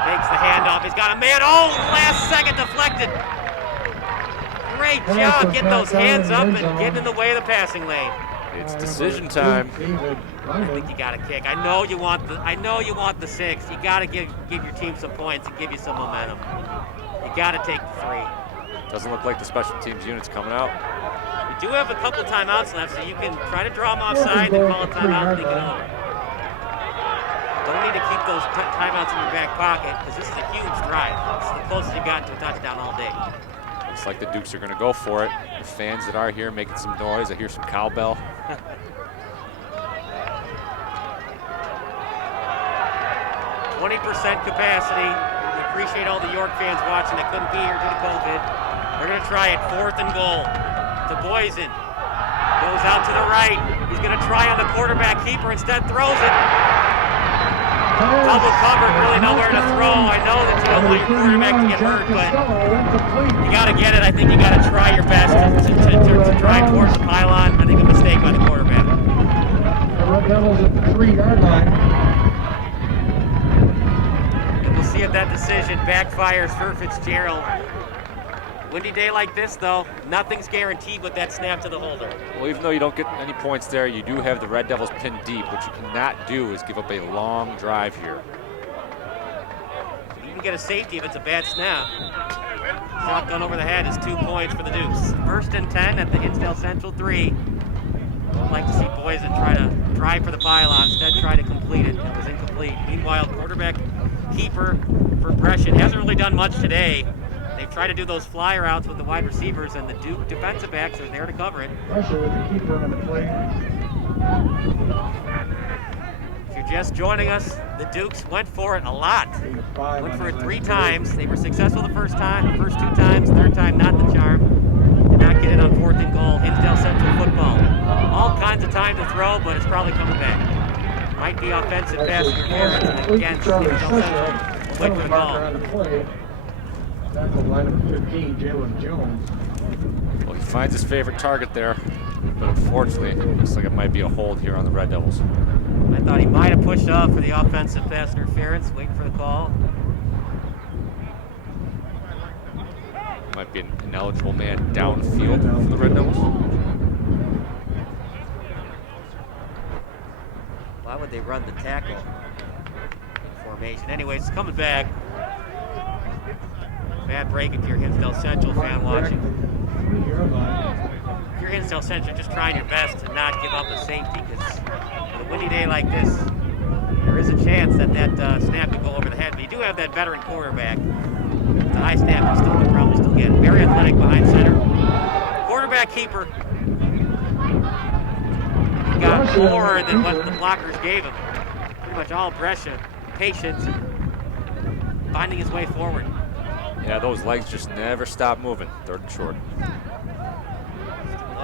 Takes the handoff. He's got a man. Oh, last second deflected. Great job getting those hands up and getting in the way of the passing lane. It's decision time. I think you got to kick. I know you want the 6. You got to give your team some points and give you some momentum. You got to take the 3. Doesn't look like the special teams unit's coming out. You do have a couple timeouts left, so you can try to draw them offside and call a timeout and think it over. Don't need to keep those timeouts in your back pocket because this is a huge drive. It's the closest you've gotten to a touchdown all day. Looks like the Dukes are going to go for it. The fans that are here making some noise. I hear some cowbell. 20% capacity. We appreciate all the York fans watching that couldn't be here due to COVID. They're going to try it. 4th and goal to Boysen. Goes out to the right. He's going to try on the quarterback keeper. Instead throws it. Double covered, really nowhere to throw. I know that you don't want your quarterback to get hurt, but you got to get it. I think you got to try your best to drive towards the pylon. I think a mistake by the quarterback. The Red Devils at the 3-yard line. And we'll see if that decision backfires for Fitzgerald. Windy day like this, though, nothing's guaranteed with that snap to the holder. Well, even though you don't get any points there, you do have the Red Devils pinned deep. What you cannot do is give up a long drive here. You can get a safety if it's a bad snap. Shotgun over the head is 2 points for the Dukes. 1st and 10 at the Hinsdale Central 3. I'd like to see Boysen try to drive for the pylon, instead try to complete it. It was incomplete. Meanwhile, quarterback keeper for Gresham hasn't really done much today. They've tried to do those flyer outs with the wide receivers, and the Duke defensive backs are there to cover it. Pressure with the keeper on the play. If you're just joining us, the Dukes went for it a lot. Went for it 3 times. They were successful the first 2 times. 3rd time, not the charm. Did not get it on 4th and goal. Hinsdale Central football. All kinds of time to throw, but it's probably coming back. Might be offensive pass interference against Hinsdale Central. Wait for the ball. Tackle line number 15, Jalen Jones. Well, he finds his favorite target there, but unfortunately, it looks like it might be a hold here on the Red Devils. I thought he might have pushed off for the offensive pass interference, waiting for the call. Might be an ineligible man downfield for the Red Devils. Why would they run the tackle formation? Anyways, it's coming back. Bad break if you're Hinsdale Central fan watching. If you're Hinsdale Central, just trying your best to not give up a safety, because on a windy day like this, there is a chance that snap could go over the head. But you do have that veteran quarterback. It's a high snap, you still could probably still get it. Very athletic behind center. Quarterback keeper. He got more than what the blockers gave him. Pretty much all pressure, patience, and finding his way forward. Yeah, those legs just never stop moving. 3rd and short.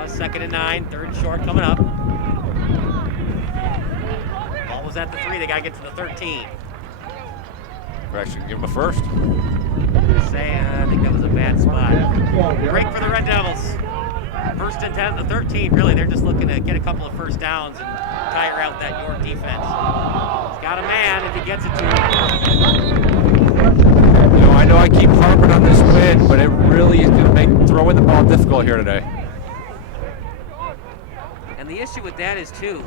2nd and 9, 3rd and short coming up. Ball was at the 3. They got to get to the 13. Actually, give him a first. I think that was a bad spot. Break for the Red Devils. 1st and 10 at the 13. Really, they're just looking to get a couple of first downs and tire out that York defense. He's got a man if he gets it to him. I know I keep harping on this win, but it really is going to make throwing the ball difficult here today. And the issue with that is, too,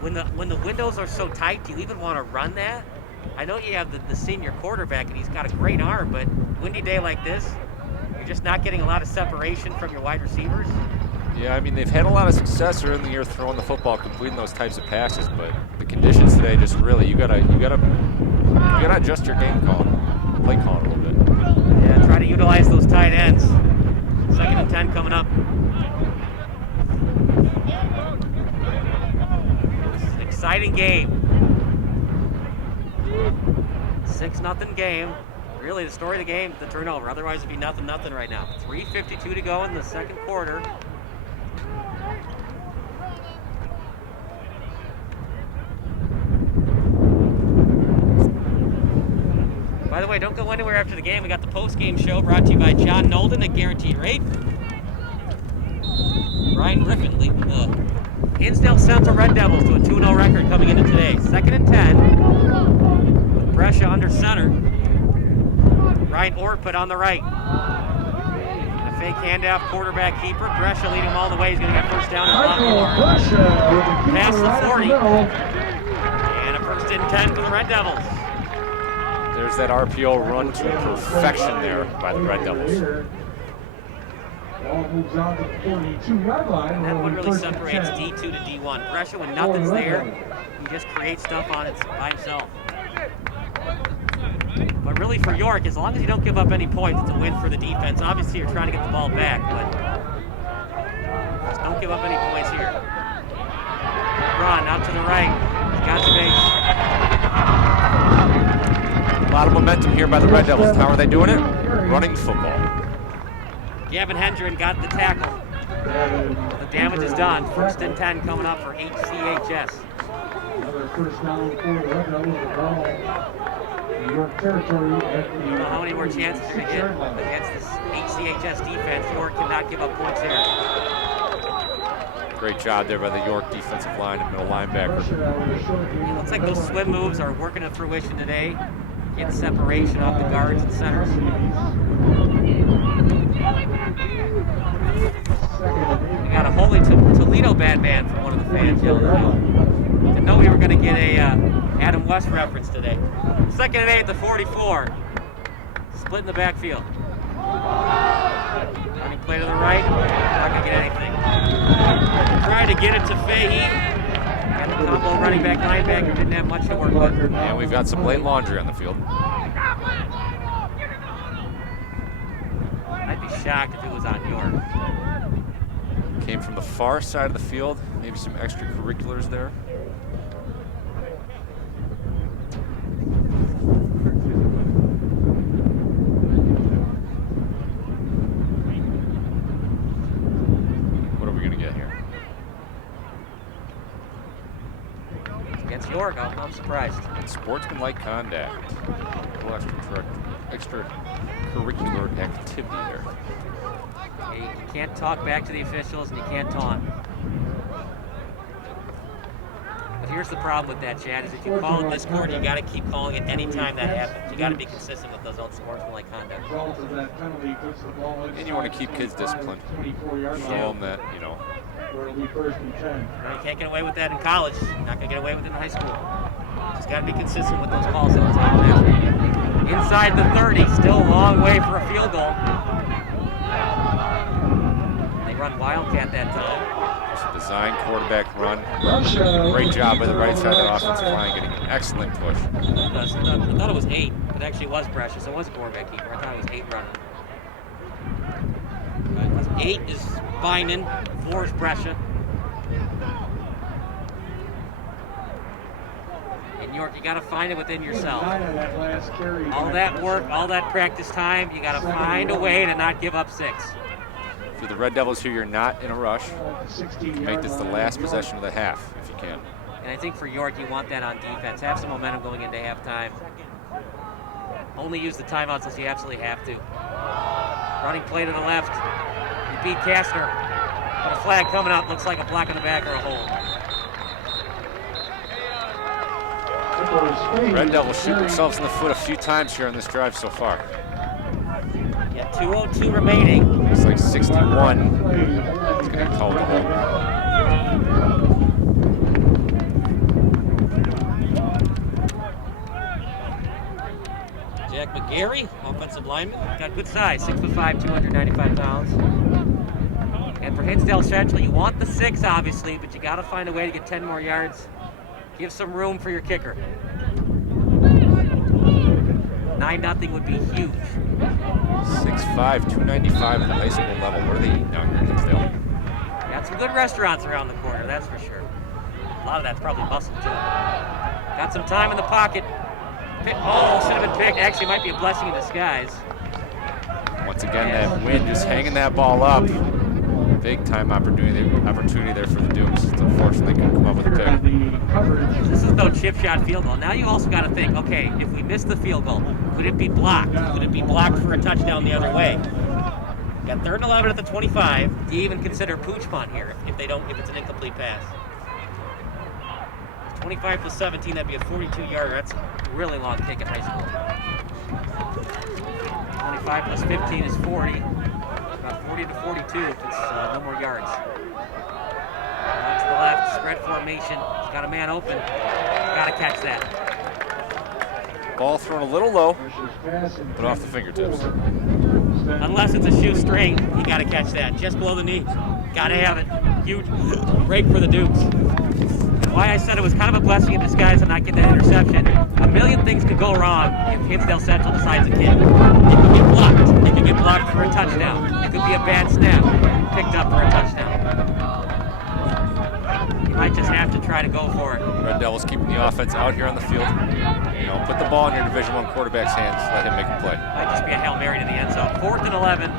when the windows are so tight, do you even want to run that? I know you have the senior quarterback, and he's got a great arm, but windy day like this, you're just not getting a lot of separation from your wide receivers. Yeah, I mean, they've had a lot of success early in the year throwing the football, completing those types of passes, but the conditions today just really, you gotta adjust your game call. Play call a little bit. Yeah, try to utilize those tight ends. 2nd and 10 coming up. exciting game. 6-0 game. Really, the story of the game, the turnover. Otherwise, it'd be 0-0 right now. 3:52 to go in the second quarter. By the way, don't go anywhere after the game. We got the post-game show brought to you by John Nolden at Guaranteed Rate. Ryan Griffin leading the Hinsdale Central Red Devils to a 2-0 record coming into today. 2nd and 10. With Brescia under center. Ryan Orput on the right. And a fake handoff, quarterback keeper. Brescia leading him all the way. He's going to get first down and a lot more. Past the 40. And a 1st and 10 for the Red Devils. There's that RPO run to perfection there by the Red Devils. Ball moves on to the 42-yard line. And that one really separates D2 to D1. Brescia, when nothing's there, he just creates stuff on it by himself. But really for York, as long as you don't give up any points, it's a win for the defense. Obviously, you're trying to get the ball back, but just don't give up any points here. Run out to the right. Got the base. A lot of momentum here by the Red Devils. How are they doing it? Running football. Gavin Hendren got the tackle. The damage is done. 1st and 10 coming up for HCHS. Another first down for the Red Devils. The ball in York territory at the. I don't know how many more chances you're going to get against this HCHS defense. York cannot give up points here. Great job there by the York defensive line and middle linebacker. It looks like those swim moves are working to fruition today. Get separation off the guards and centers. We got a Holy Toledo bad man from one of the fans yelling out. Didn't know we were going to get a Adam West reference today. 2nd and 8 at the 44. Split in the backfield. Running play to the right. Not going to get anything. Tried to get it to Fahey. Got the combo running back, linebacker. Didn't have much to work with. And we've got some late laundry on the field. I'd be shocked if it was on York. Came from the far side of the field. Maybe some extracurriculars there. What are we going to get here? Against York, I'm surprised. Sportsmanlike conduct. A little extracurricular activity there. You can't talk back to the officials and you can't taunt. But here's the problem with that, Chad, is if you call it this quarter, you got to keep calling it any time that happens. You got to be consistent with those unsportsmanlike conduct. And you want to keep kids disciplined. Show them that, you know. It'll be 1st and 10. You can't get away with that in college. You're not going to get away with it in high school. Just got to be consistent with those calls all the time. Inside the 30, still a long way for a field goal. They run Wildcat that time. It's a design quarterback run. Great job by the right side of the offensive line, getting an excellent push. I thought it was 8. It actually was Brescia, so it was a quarterback keeper. I thought it was 8 running. 8 is Bynum, 4 is Brescia. In York, you got to find it within yourself. All that work, all that practice time, you got to find a way to not give up 6. If you're the Red Devils here, you're not in a rush. Make this the last possession of the half, if you can. And I think for York, you want that on defense. Have some momentum going into halftime. Only use the timeouts unless you absolutely have to. Running play to the left. You beat Kastner. Got a flag coming up. Looks like a block in the back or a hold. Red Devils shoot themselves in the foot a few times here on this drive so far. Yeah, 2:02 remaining. It's like 61. It's going to be called a hold. Jack McGarry, offensive lineman, got good size, 6'5", 295 pounds. And for Hinsdale Central, you want the 6, obviously, but you got to find a way to get 10 more yards. Give some room for your kicker. 9-0 would be huge. 6'5", 295 at the high school level. What are they eating down here in Hinsdale? Got some good restaurants around the corner, that's for sure. A lot of that's probably muscle too. Got some time in the pocket. Oh, should have been picked. Actually, might be a blessing in disguise. Once again, that wind just hanging that ball up. Big time opportunity there for the Dukes. It's unfortunately couldn't come up with a pick. This is no chip shot field goal. Now you also got to think, okay, if we miss the field goal, could it be blocked? Could it be blocked for a touchdown the other way? Got 3rd and 11 at the 25. Do you even consider pooch punt here if it's an incomplete pass? 25 plus 17, that'd be a 42-yarder. That's a really long kick in high school. 25 plus 15 is 40. About 40 to 42 if it's no more yards. Out to the left, spread formation. He's got a man open. Got to catch that. Ball thrown a little low, but off the fingertips. Unless it's a shoestring, you got to catch that. Just below the knee. Got to have it. Huge break for the Dukes. Why I said it was kind of a blessing in disguise on not getting that interception. A million things could go wrong if Hinsdale Central decides to kick. It could get blocked. It could get blocked for a touchdown. It could be a bad snap picked up for a touchdown. You might just have to try to go for it. Red Devils keeping the offense out here on the field. Put the ball in your Division I quarterback's hands. Let him make a play. Might just be a Hail Mary to the end zone. 4th and 11. You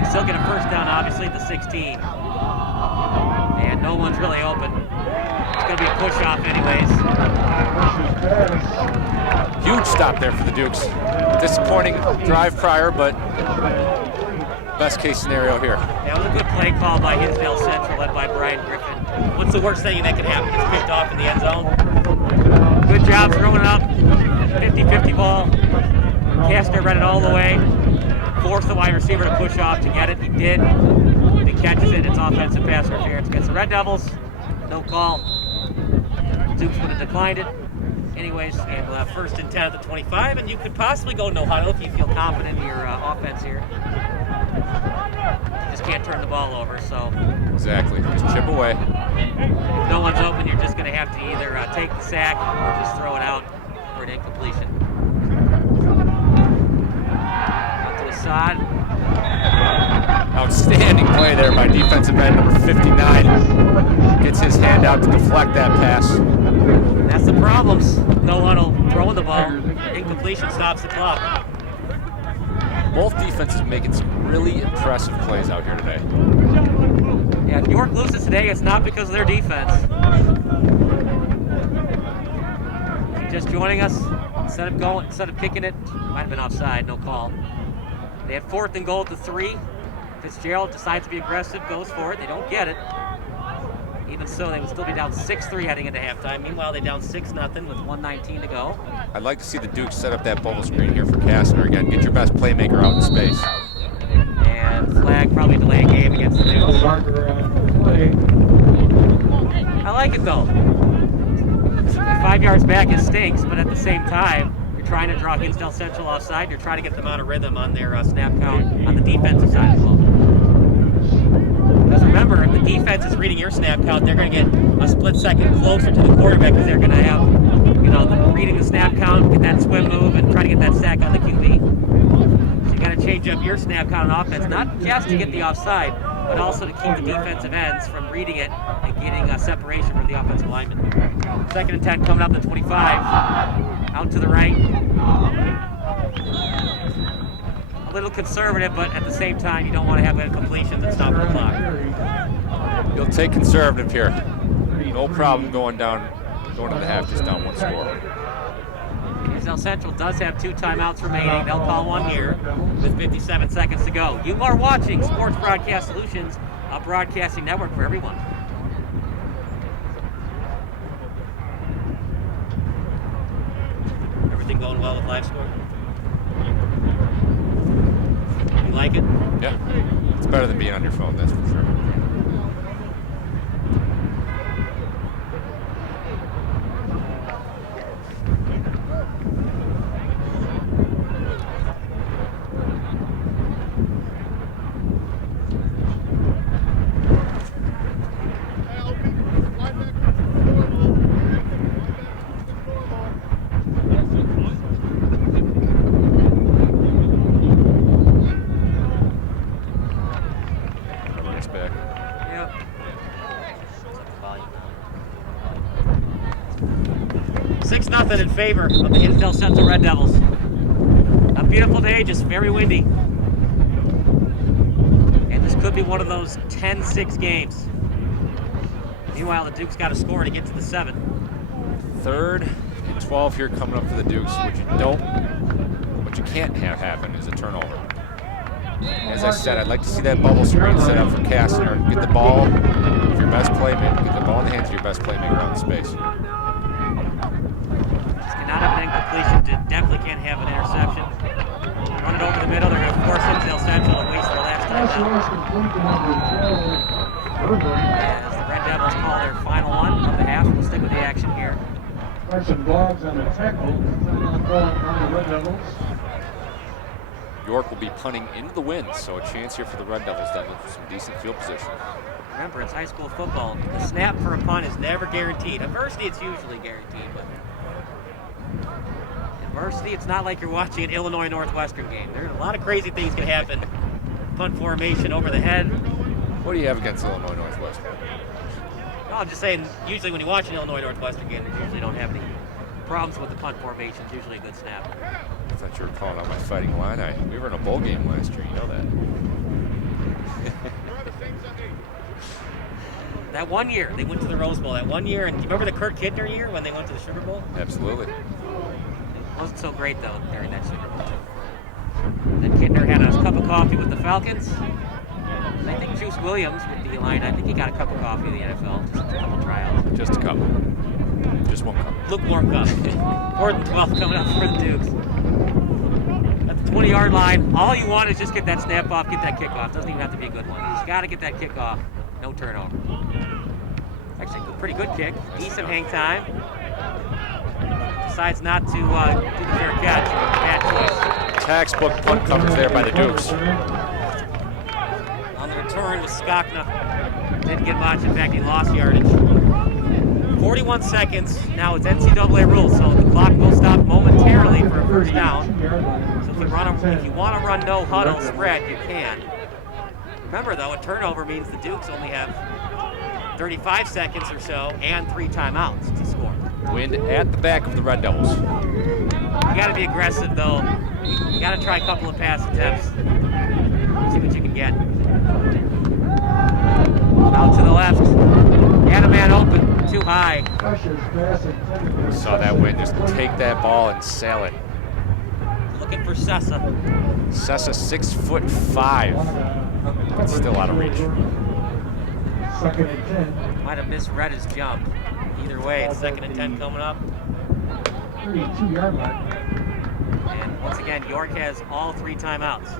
can still get a first down, obviously, at the 16. And no one's really open. It's going to be a push-off anyways. Huge stop there for the Dukes. Disappointing drive prior, but best case scenario here. That was a good play call by Hinsdale Central, led by Brian Griffin. What's the worst thing that could happen? It's picked off in the end zone. Good job throwing it up. 50-50 ball. Kastner read it all the way. Forced the wide receiver to push off to get it. He did. If he catches it, it's offensive pass interference against the Red Devils. No call. Dukes would have declined it. Anyways, and we'll have 1st and 10 at the 25, and you could possibly go no huddle if you feel confident in your offense here. You just can't turn the ball over, so. Exactly. Just chip away. If no one's open, you're just going to have to either take the sack or just throw it out for an incompletion. Out to the side. Outstanding play there by defensive end number 59. Gets his hand out to deflect that pass. That's the problems. No huddle, throwing the ball. Incompletion stops the clock. Both defenses making some really impressive plays out here today. Yeah, if York loses today, it's not because of their defense. If you're just joining us, instead of kicking it, might have been offside, no call. They had 4th and goal at the 3. Fitzgerald decides to be aggressive, goes for it. They don't get it. Even so, they would still be down 6-3 heading into halftime. Meanwhile, they're down 6-0 with 1:19 to go. I'd like to see the Dukes set up that bubble screen here for Kastner again. Get your best playmaker out in space. And flag, probably delay game against the Dukes. I like it though. 5 yards back, it stinks, but at the same time, you're trying to draw Hinsdale Central offside. You're trying to get them out of rhythm on their snap count on the defensive side as well. Because remember, if the defense is reading your snap count, they're going to get a split second closer to the quarterback because they're going to have, reading the snap count, get that swim move, and try to get that sack on the QB. So you got to change up your snap count on offense, not just to get the offside, but also to keep the defensive ends from reading it and getting a separation from the offensive lineman. 2nd and 10 coming up to 25. Out to the right. A little conservative, but at the same time, you don't want to have incompletions and stop the clock. You'll take conservative here. No problem going to the half, just down 1 score. Hinsdale Central does have 2 timeouts remaining. They'll call one here with 57 seconds to go. You are watching Sports Broadcast Solutions, a broadcasting network for everyone. Everything going well with live score? You like it? Yeah, it's better than being on your phone, that's for sure. Back. 6-0 in favor of the Hinsdale Central Red Devils. A beautiful day, just very windy. And this could be one of those 10-6 games. Meanwhile, the Dukes got to score to get to the 7. 3rd and 12 here coming up for the Dukes. What you can't have happen is a turnover. As I said, I'd like to see that bubble screen set up for Kastner. Get the ball with your best playmaker. Get the ball in the hands of your best playmaker on the space. Just cannot have an incompletion. Definitely can't have an interception. Run it over the middle. They're going to force Hinsdale Central to waste their last time out. As the Red Devils call their final one of the half, we'll stick with the action here. Carson Boggs on the tackle. On the Red Devils. York will be punting into the wind, so a chance here for the Red Devils to look for some decent field position. Remember, it's high school football. The snap for a punt is never guaranteed. At Varsity, it's usually guaranteed, but at Varsity, it's not like you're watching an Illinois Northwestern game. There's a lot of crazy things can happen. Punt formation over the head. What do you have against Illinois Northwestern? No, I'm just saying, usually when you watch an Illinois Northwestern game, they usually don't have any problems with the punt formation. It's usually a good snap. I thought you were calling out my Fighting Illini. We were in a bowl game last year, you know that. That one year, they went to the Rose Bowl. That one year, and do you remember the Kurt Kidner year when they went to the Sugar Bowl? Absolutely. It wasn't so great, though, during that Sugar Bowl. Then Kidner had a cup of coffee with the Falcons. And I think Juice Williams with the Illini, I think he got a cup of coffee in the NFL, just a couple tryouts. Just a couple. Just one cup. Lukewarm cup. 4th and 12 coming up for the Dukes. At the 20-yard line, all you want is just get that snap off, get that kickoff. Doesn't even have to be a good one. You just got to get that kickoff. No turnover. Actually, a pretty good kick. Decent hang time. Decides not to do the fair catch. Bad choice. Textbook punt coverage there by the Dukes. On the return was Skakna. Didn't get much. In fact, he lost yardage. 41 seconds. Now it's NCAA rules, so the clock will stop momentarily for a first down. So if you want to run no huddle spread, you can. Remember, though, a turnover means the Dukes only have 35 seconds or so and 3 timeouts to score. Wind at the back of the Red Devils. You got to be aggressive, though. You got to try a couple of pass attempts. See what you can get. Out to the left. Had a man open. Too high. Saw that wind just take that ball and sail it. Looking for Sessa. Sessa 6'5", but still out of reach. 2nd and 10. Might have misread his jump. Either way, it's 2nd and 10 coming up. 32-yard line. And once again, York has all 3 timeouts.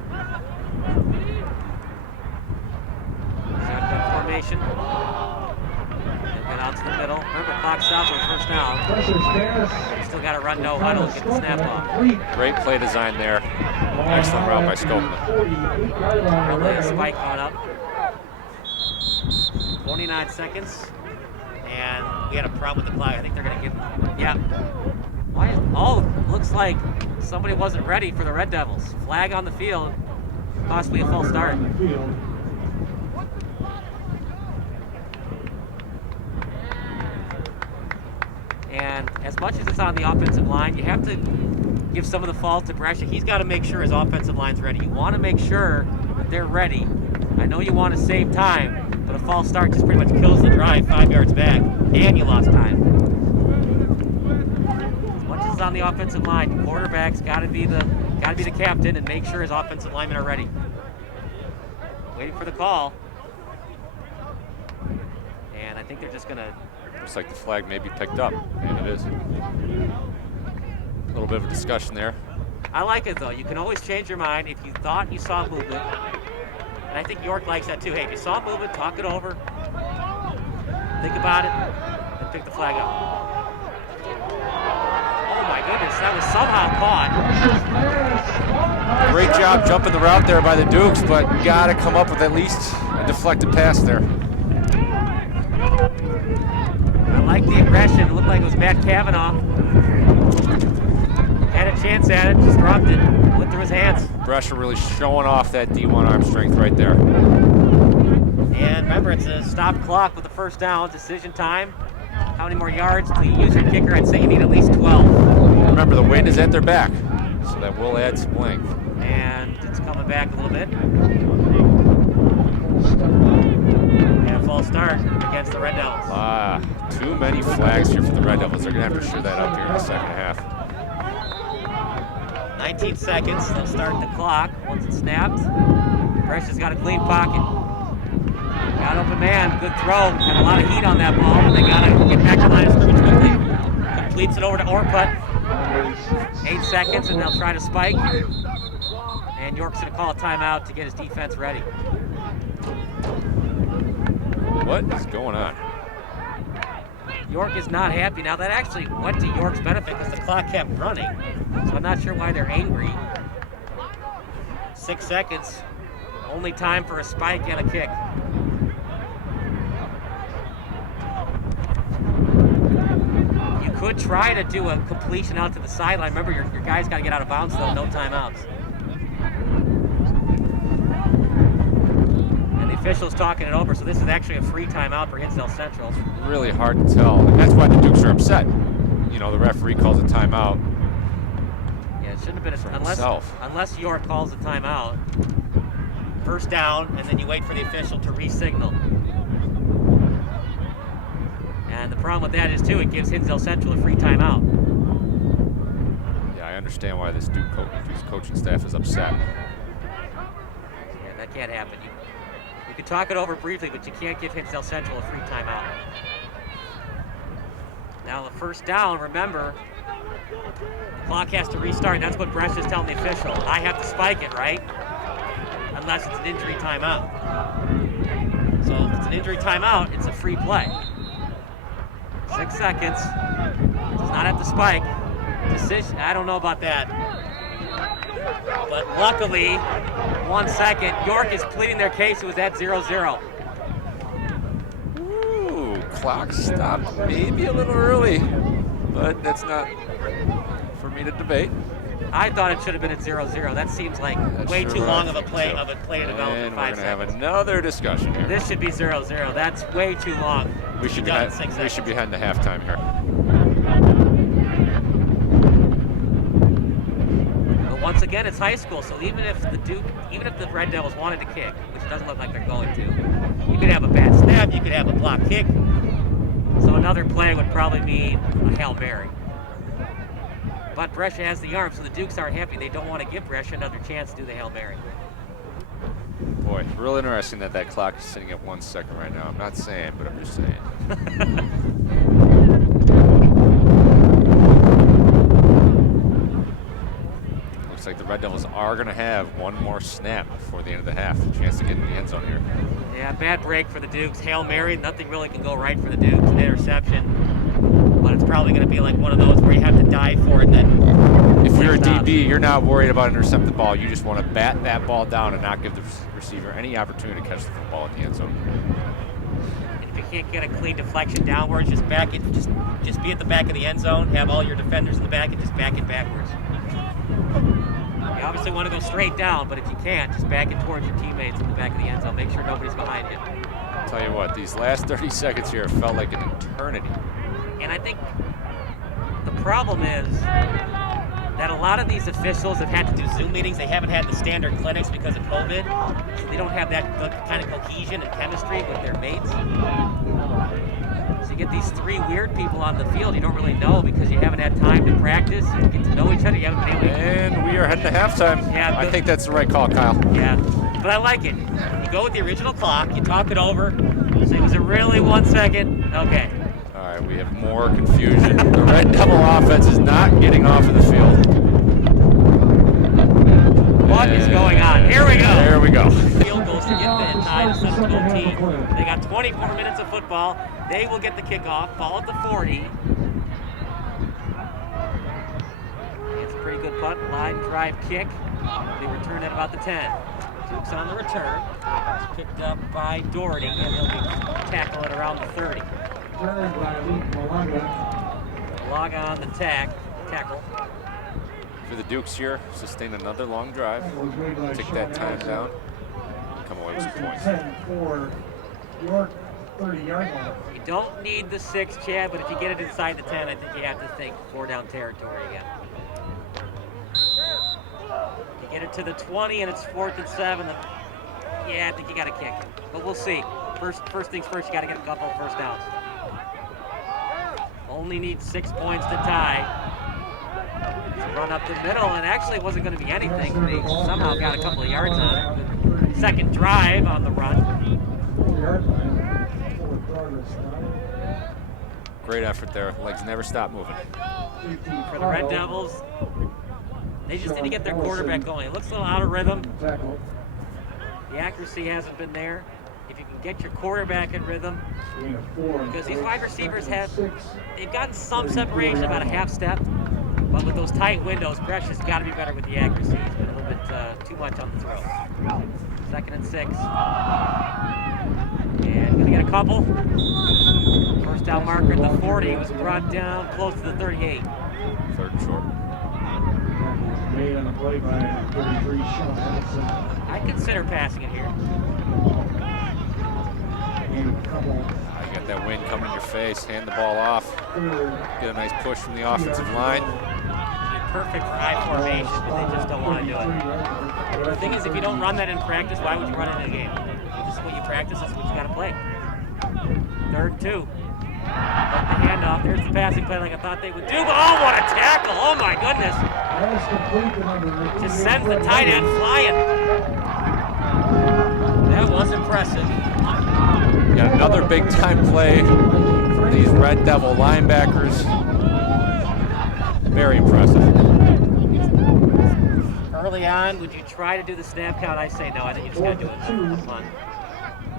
Shotgun formation. Out to the middle. Remember, clock stops on the first down. Still got to run no huddle and get the snap off. Great play design there. Excellent route by Skopman. Probably a spike coming up. 29 seconds. And we had a problem with the flag. I think they're going to give. Yeah. Looks like somebody wasn't ready for the Red Devils. Flag on the field. Possibly a false start. And as much as it's on the offensive line, you have to give some of the fault to Brescia. He's got to make sure his offensive line's ready. You want to make sure that they're ready. I know you want to save time, but a false start just pretty much kills the drive 5 yards back, and you lost time. As much as it's on the offensive line, the quarterback's got to be the captain and make sure his offensive linemen are ready. Waiting for the call. And I think they're just going to. Looks like the flag may be picked up, and it is. A little bit of a discussion there. I like it, though. You can always change your mind if you thought you saw movement. And I think York likes that, too. Hey, if you saw movement, talk it over. Think about it, and pick the flag up. Oh, my goodness. That was somehow caught. Great job jumping the route there by the Dukes, but got to come up with at least a deflected pass there. I like the aggression. It looked like it was Matt Cavanaugh. Had a chance at it, just dropped it, went through his hands. Brescia really showing off that D1 arm strength right there. And remember, it's a stop clock with the first down, decision time. how many more yards till you use your kicker? I'd say you need at least 12. Remember, the wind is at their back, so that will add some length. And it's coming back a little bit. And a false start against the Red Devils. Too many flags here for the Red Devils. They're going to have to show that up here in the second half. 19 seconds. They'll start the clock once it's snapped. Brescia's got a clean pocket. Got open man. Good throw. Got a lot of heat on that ball, but they got to get back to line of scrimmage quickly. Completes it over to Orput. 8 seconds, and they'll try to spike. And York's going to call a timeout to get his defense ready. What is going on? York is not happy. Now, that actually went to York's benefit because the clock kept running. So I'm not sure why they're angry. 6 seconds. Only time for a spike and a kick. You could try to do a completion out to the sideline. Remember, your guy's got to get out of bounds, though. No timeouts. And the official's talking it over, so this is actually a free timeout for Hinsdale Central. It's really hard to tell, and that's why the Dukes are upset. You know, the referee calls a timeout. Yeah, it shouldn't have been unless York calls a timeout. First down, and then you wait for the official to re-signal. And the problem with that is, too, it gives Hinsdale Central a free timeout. Yeah, I understand why this Duke's coaching staff is upset. Yeah, that can't happen. You can talk it over briefly, but you can't give Hinsdale Central a free timeout. Now, the first down, remember, the clock has to restart. That's what Brescia's telling the official. I have to spike it, right? Unless it's an injury timeout. So if it's an injury timeout, it's a free play. 6 seconds. Does not have to spike. Decision, I don't know about that. But luckily, 1 second, York is pleading their case. It was at 0-0. Ooh, clock stopped maybe a little early, but that's not for me to debate. I thought it should have been at 0-0. That seems like way too long of a play to develop in 5 seconds. And we're going to have another discussion here. This should be 0-0. That's way too long. We should be heading to halftime here. But once again, it's high school, so even if the Red Devils wanted to kick, which doesn't look like they're going to, you could have a bad snap, you could have a block kick. So another play would probably mean a Hail Mary. But Brescia has the arm, so the Dukes aren't happy. They don't want to give Brescia another chance to do the Hail Mary. Boy, real interesting that clock is sitting at 1 second right now. I'm not saying, but I'm just saying. Looks like the Red Devils are going to have one more snap before the end of the half. A chance to get in the end zone here. Yeah, bad break for the Dukes. Hail Mary, nothing really can go right for the Dukes. An interception. But it's probably going to be like one of those where you have to dive for it and then... If you're a DB, you're not worried about intercepting the ball. You just want to bat that ball down and not give the receiver any opportunity to catch the football in the end zone. And if you can't get a clean deflection downwards, just back it. Just be at the back of the end zone. Have all your defenders in the back and just back it backwards. You obviously want to go straight down, but if you can't, just back it towards your teammates in the back of the end zone. Make sure nobody's behind you. I'll tell you what, these last 30 seconds here felt like an eternity. And I think the problem is that a lot of these officials have had to do Zoom meetings. They haven't had the standard clinics because of COVID. So they don't have that kind of cohesion and chemistry with their mates. So you get these 3 weird people on the field you don't really know because you haven't had time to practice and get to know each other. You haven't been able to... And we are heading to halftime. Yeah, I think that's the right call, Kyle. Yeah, but I like it. You go with the original clock, you talk it over. So was it really 1 second? Okay. All right, we have more confusion. The Red Devil offense is not getting off of the field. What is going on? Here we go. There we go. Field goals to get the tie to 7-14. They got 24 minutes of football. They will get the kickoff. Ball at the 40. It's a pretty good punt. Line drive kick. They return at about the 10. Dukes on the return. It's picked up by Doherty, and he'll be tackling it around the 30. Log on the tackle. For the Dukes here, sustain another long drive. Take that time down. Come away with some points. For York 30-yard line. You don't need the 6, Chad, but if you get it inside the 10, I think you have to think 4-down territory again. If you get it to the 20 and it's 4th and 7, then, yeah, I think you got to kick it. But we'll see. First things first, you got to get a couple of first downs. Only need 6 points to tie. Run up the middle, and actually it wasn't going to be anything. They somehow got a couple of yards on it. Second drive on the run. Great effort there. Legs never stop moving. For the Red Devils, they just need to get their quarterback going. It looks a little out of rhythm. The accuracy hasn't been there. If you can get your quarterback in rhythm, because these wide receivers they've gotten some separation, about a half step, but with those tight windows, Gresh's got to be better with the accuracy. He's been a little bit too much on the throw. 2nd and 6. And gonna get a couple. First down marker at the 40 was brought down close to the 38. 3rd and short. Made on the play by 33 Sean Henderson. I consider passing it here. You got that wind coming in your face. Hand the ball off. Get a nice push from the offensive line. Perfect for high formation, but they just don't want to do it. The thing is, if you don't run that in practice, why would you run it in a game? This is what you practice. This is what you got to play. 3rd and 2. Got the handoff. There's the passing play like I thought they would do. But oh, what a tackle! Oh my goodness! Just sends the tight end flying. That was impressive. Got another big time play from these Red Devil linebackers. Very impressive. Early on, would you try to do the snap count? I say no. I think you just got to do it for fun.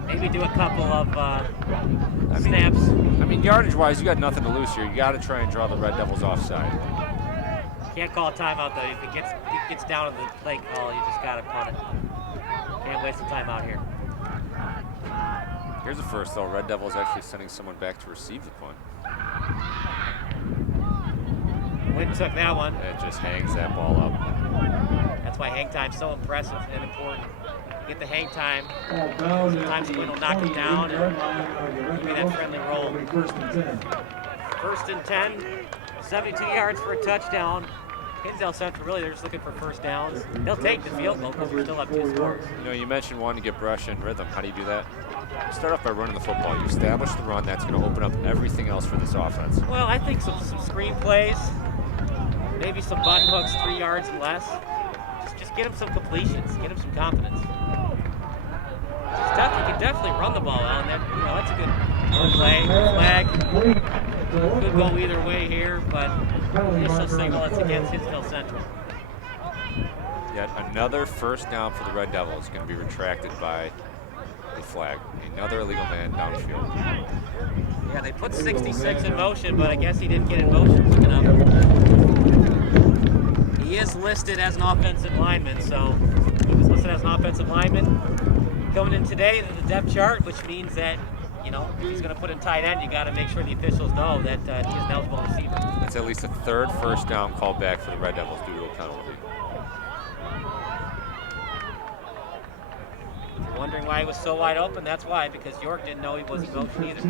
Maybe do a couple of snaps. I mean, yardage-wise, you got nothing to lose here. You got to try and draw the Red Devils offside. Can't call a timeout though. If it gets down to the play call, you just got to punt it. Can't waste the timeout here. Here's the first though. Red Devils actually sending someone back to receive the punt. Wynn took that one. It just hangs that ball up. That's why hang time's so impressive and important. You get the hang time. Sometimes Wynn will knock it down and give me that friendly roll. 1st and 10. 72 yards for a touchdown. Hinsdale Central, really, they're just looking for first downs. They'll take the field goal because we're still up 2 scores. You know, you mentioned wanting to get Brescia in rhythm. How do you do that? You start off by running the football. You establish the run. That's going to open up everything else for this offense. Well, I think some screen plays, maybe some button hooks, 3 yards and less. Just get him some completions. Get him some confidence. You can definitely run the ball out, and then, that's a good play. Flag. Could go either way here, but initial signal it's against Hinsdale Central. Yet another first down for the Red Devils is going to be retracted by the flag. Another illegal man downfield. Yeah, they put 66 in motion, but I guess he didn't get in motion quick enough. He is listed as an offensive lineman, so he was listed as an offensive lineman. Coming in today to the depth chart, which means that, if he's going to put in tight end, you got to make sure the officials know that he's an eligible receiver. It's at least a 3rd first down called back for the Red Devils due to a penalty. If you're wondering why he was so wide open, that's why, because York didn't know he was in motion either.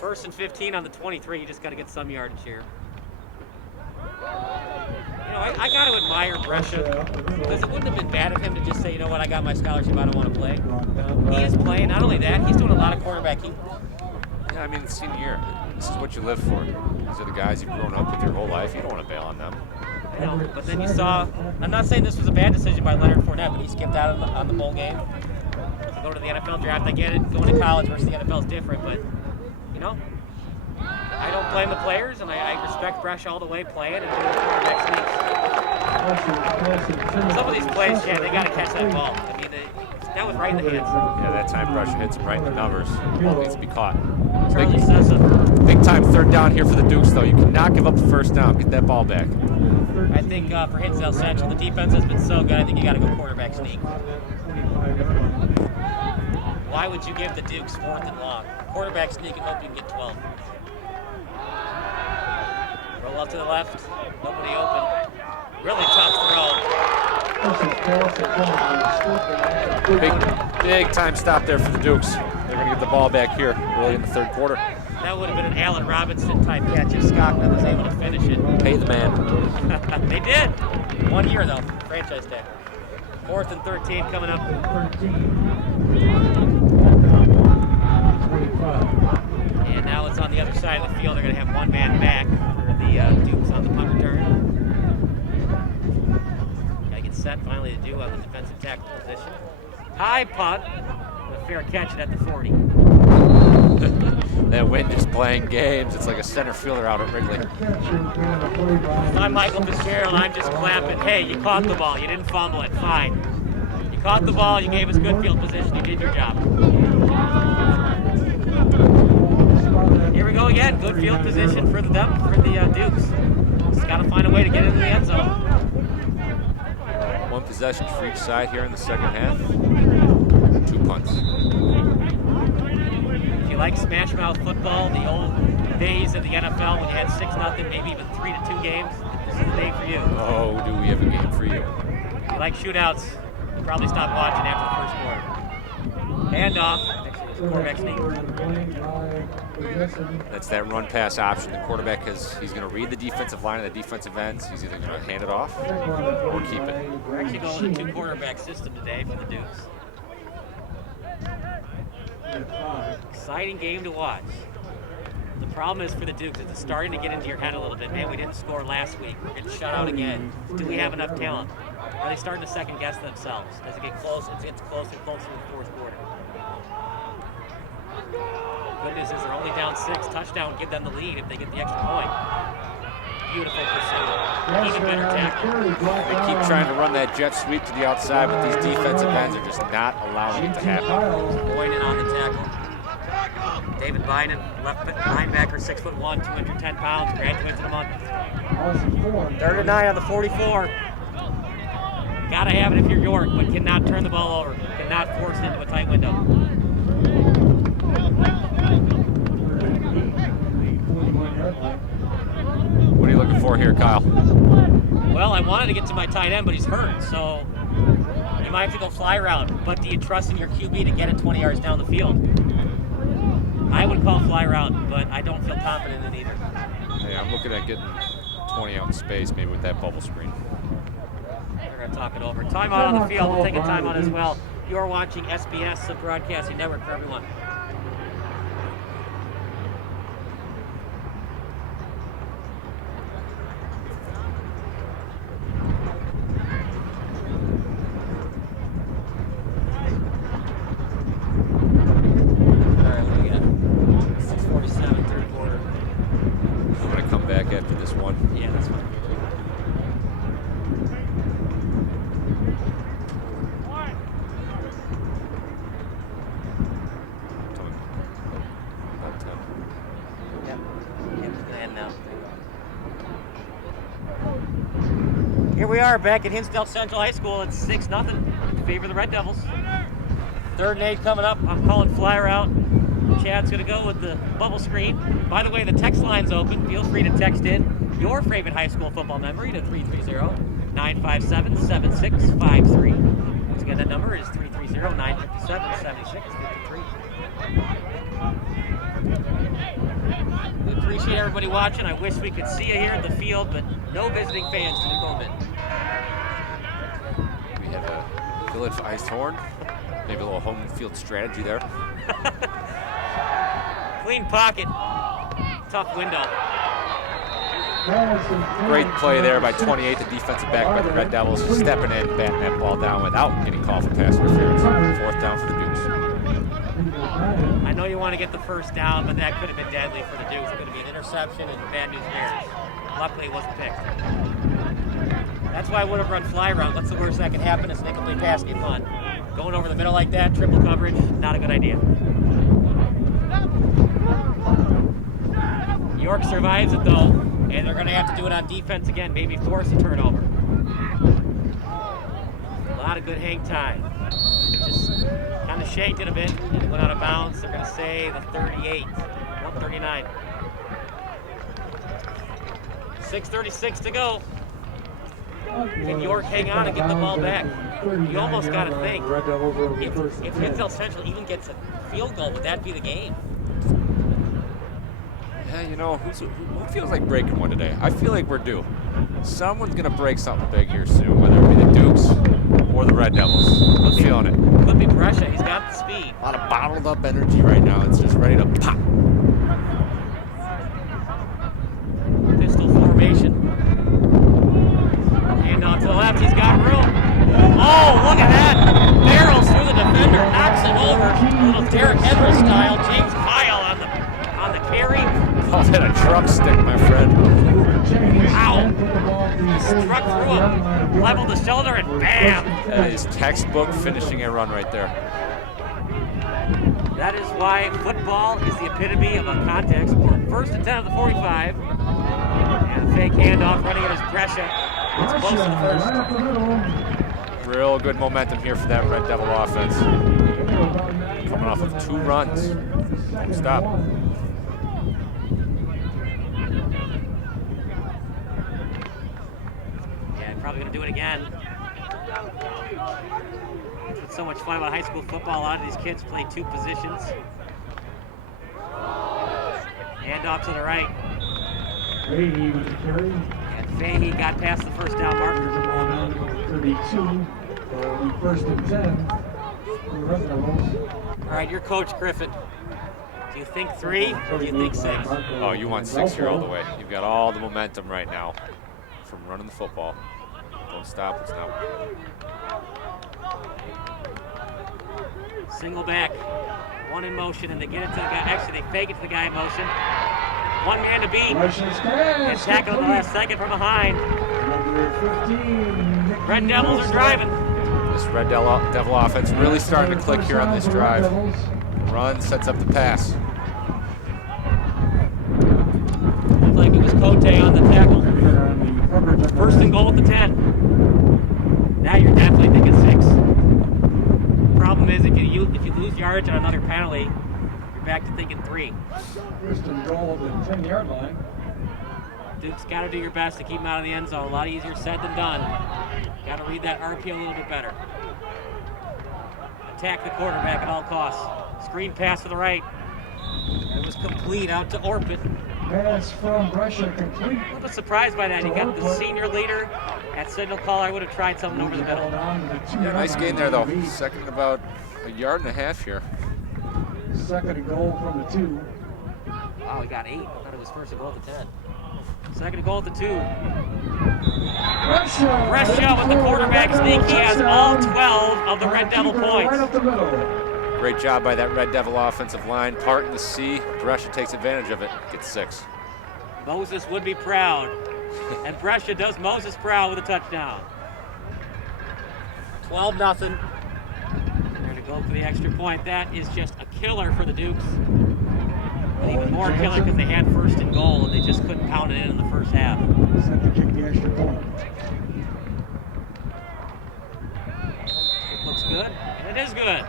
1st and 15 on the 23, you just got to get some yardage here. I got to admire Brescia, because it wouldn't have been bad of him to just say, I got my scholarship, I don't want to play. He is playing. Not only that, he's doing a lot of quarterbacking. Yeah, I mean, it's senior year. This is what you live for. These are the guys you've grown up with your whole life. You don't want to bail on them. I know, but then you saw, I'm not saying this was a bad decision by Leonard Fournette, but he skipped out on the bowl game. To go to the NFL draft, I get it. Going to college versus the NFL is different, but, I don't blame the players, and I respect Brescia all the way playing and doing quarterback sneaks. Some of these plays, Chad, they got to catch that ball. I mean, that was right in the hands. Yeah, that time Brescia hits him right in the numbers. The ball needs to be caught. Charlie Sessa. Big time 3rd down here for the Dukes, though. You cannot give up the first down. Get that ball back. I think for Hinsdale Central, the defense has been so good, I think you got to go quarterback sneak. Why would you give the Dukes 4th and long? Quarterback sneak and hope you can get 12. Roll up to the left. Nobody open. Really tough throw. Big time stop there for the Dukes. They're going to get the ball back here early in the third quarter. That would have been an Allen Robinson type catch if Stockman was able to finish it. Pay the man. They did. 1 year though, franchise tag. 4th and 13 coming up. 25. And now it's on the other side of the field. They're going to have one man back for the Dukes on the punt return. Got to get set finally to do on the defensive tackle position. High punt. A fair catch at the 40. That wind is playing games. It's like a center fielder out at Wrigley. I'm Michael Fitzgerald. I'm just clapping. Hey, you caught the ball. You didn't fumble it. Fine. You caught the ball. You gave us good field position. You did your job. Here we go again. Good field position for the Dukes. Just got to find a way to get into the end zone. One possession for each side here in the second half. 2 punts. If you like smash mouth football, the old days of the NFL when you had 6-0, maybe even 3-2 games, this is the day for you. Oh, do we have a game for you? If you like shootouts, you probably stop watching after the first quarter. Handoff. Quarterback sneak. That's that run pass option. The quarterback he's going to read the defensive line and the defensive ends. He's either going to hand it off or keep it. We're actually going with a 2-quarterback system today for the Dukes. Exciting game to watch. The problem is for the Dukes, it's starting to get into your head a little bit. Man, we didn't score last week. We're getting shut out again. Do we have enough talent? Are they starting to second guess themselves? As it gets close, it gets closer and closer to the fourth quarter. Good news is they're only down 6. Touchdown, give them the lead if they get the extra point. Beautiful pursuit. Even better tackle. They keep trying to run that jet sweep to the outside, but these defensive ends are just not allowing it to happen. Boynan on the tackle. David Bynum, left linebacker, 6'1", 210 pounds, graduates in a month. 3rd and 9 on the 44. Gotta have it if you're York, but cannot turn the ball over. Cannot force it into a tight window. What are you looking for here, Kyle? Well, I wanted to get to my tight end, but he's hurt, so you might have to go fly route. But do you trust in your QB to get it 20 yards down the field? I would call fly route, but I don't feel confident in either. Hey, I'm looking at getting 20 out in space, maybe with that bubble screen. We're going to talk it over. Timeout on the field. We'll take a timeout as well. You're watching SBS, the Broadcasting Network for everyone. After this one. Yeah, that's fine. About 10. Yep, it's gonna end now. Here we are back at Hinsdale Central High School. It's 6-0 in favor of the Red Devils. 3rd and 8 coming up. I'm calling fly route. Chad's going to go with the bubble screen. By the way, the text line's open. Feel free to text in your favorite high school football memory to 330-957-7653. Once again, that number is 330-957-7653. We appreciate everybody watching. I wish we could see you here at the field, but no visiting fans due to COVID. We have a Village Ice Horn. Maybe a little home field strategy there. Clean pocket. Tough window. Great play there by 28, the defensive back by the Red Devils, stepping in, batting that ball down without getting called for pass interference. 4th down for the Dukes. I know you want to get the first down, but that could have been deadly for the Dukes. It could have been an interception and bad news bears. Luckily, it wasn't picked. That's why I would have run fly route. What's the worst that can happen is an incomplete pass get punt. Going over the middle like that, triple coverage, not a good idea. York survives it though, and they're going to have to do it on defense again, maybe force a turnover. A lot of good hang time. Just kind of shanked it a bit, and it went out of bounds. They're going to say the 38, nope, 39. 6:36 to go. Can York hang on and get the ball back? You almost got to think, if Hinsdale Central even gets a field goal, would that be the game? Yeah, you know, who feels like breaking one today? I feel like we're due. Someone's going to break something big here soon, whether it be the Dukes or the Red Devils. I'm feeling it. Could be Brescia. He's got the speed. A lot of bottled up energy right now. It's just ready to pop. Pistol formation. Hand off to the left. He's got room. Oh, look at that. Barrels through the defender. Knocks him over. A little Derek Henry style. James Kyle on the carry. Call that a truck stick, my friend. Wow. Struck through him. Leveled the shoulder and bam. That is textbook finishing a run right there. That is why football is the epitome of a contact sport. First and 10 of the 45. And a fake handoff running it is Brescia. It's close to the first. Real good momentum here for that Red Devil offense. Coming off of 2 runs. Don't stop. Yeah, probably going to do it again. That's what's so much fun about high school football. A lot of these kids play 2 positions. Handoff to the right. Fahey with the carry. And Fahey got past the first down marker. 32 for the first and 10 for the Red Devils. All right, you're Coach Griffin. Do you think 3 or do you think 6? Oh, you want 6 here all the way. You've got all the momentum right now from running the football. Don't stop. It's not. Single back. 1 in motion, and they get it to the guy. Actually, they fake it to the guy in motion. 1 man to beat. And tackle in the last second from behind. Red Devils are driving. This Red Devil offense really starting to click here on this drive. Run sets up the pass. Looked like it was Cote on the tackle. First and goal at the 10. Now you're definitely thinking 6. Problem is, if you lose yardage on another penalty, you're back to thinking 3. First and goal at the 10-yard line. Duke's got to do your best to keep him out of the end zone. A lot easier said than done. Got to read that RPO a little bit better. Attack the quarterback at all costs. Screen pass to the right. It was complete out to Orpit. Pass from Brescia complete. A little bit surprised by that. You got the senior leader at signal call. I would have tried something over the middle. Yeah, nice gain there, though. Second and about 1.5 yards here. Second and goal from the 2. Oh, he got 8. I thought it was first and goal at the 10. Second and goal at the 2. Brescia with the quarterback sneak. He has all 12 of the Red Devil points. Right up the middle. Great job by that Red Devil offensive line. Parting the C. Brescia takes advantage of it. Gets 6. Moses would be proud. And Brescia does Moses proud with a touchdown. 12-0. They're going to go for the extra point. That is just a killer for the Dukes. But even more killer because they had first and goal and they just couldn't pound it in the first half. Set to kick the extra point. It looks good, and it is good.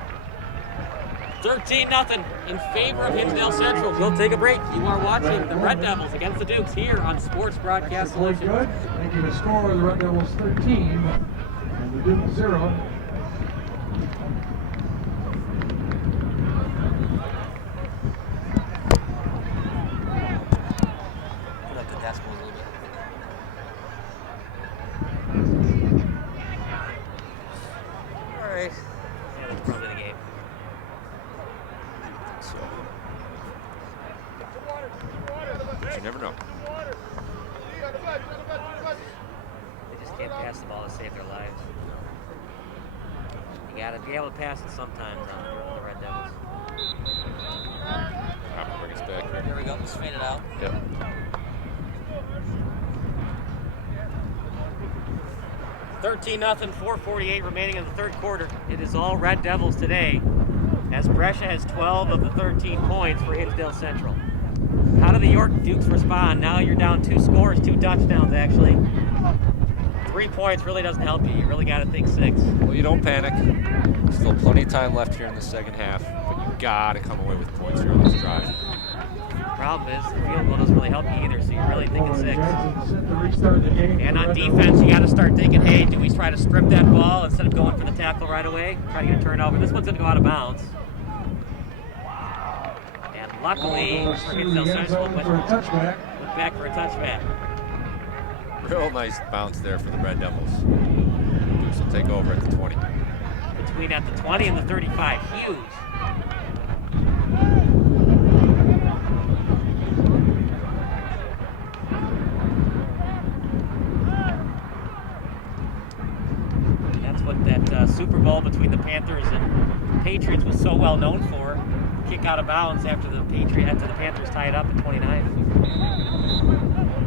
13-0 in favor of Hinsdale Central. We'll take a break. You are watching the Red Devils against the Dukes here on Sports Broadcast Solutions. Good. Making the score of the Red Devils 13 and the Dukes 0. Put up the decibels a little bit. All right. Yeah, that's probably the game. So, but you never know. They just can't pass the ball to save their lives. You gotta be able to pass it sometimes on the Red Devils. Bring us back here. There we go, just fade it out. Yep. $13-0, 4:48 remaining in the third quarter. It is all Red Devils today, as Brescia has 12 of the 13 points for Hinsdale Central. How do the York Dukes respond? Now you're down 2 scores, 2 touchdowns actually. 3 points really doesn't help you. You really got to think 6. Well, you don't panic. Still plenty of time left here in the second half, but you got to come away with points here on this drive. Problem is, the field goal doesn't really help you either, so you're really thinking 6. Set to restart the game. And on defense, you got to start thinking, hey, do we try to strip that ball instead of going for the tackle right away? Try to get a turnover. This one's going to go out of bounds. And luckily for Hinsdale Central, went back for a touchback. Real nice bounce there for the Red Devils. Dukes will take over at the 20. Between at the 20 and the 35. Huge. That's what that Super Bowl between the Panthers and Patriots was so well known for. Kick out of bounds after the Panthers tie it up at 29.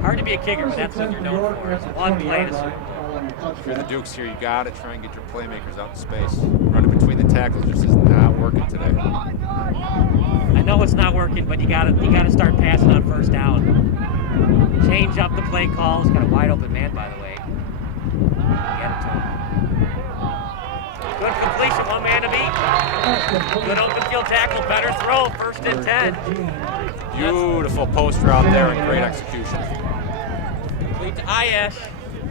Hard to be a kicker, but that's what you're known for. It's one play to Super Bowl. If you're the Dukes here, you got to try and get your playmakers out in space. Running between the tackles just is not working today. I know it's not working, but you gotta start passing on first down. Change up the play calls. Got a wide open man, by the way. Get it to him. Good completion, one man to beat. Good open field tackle, better throw, 1st and 10. Beautiful post route there and great execution. Complete to Ayash.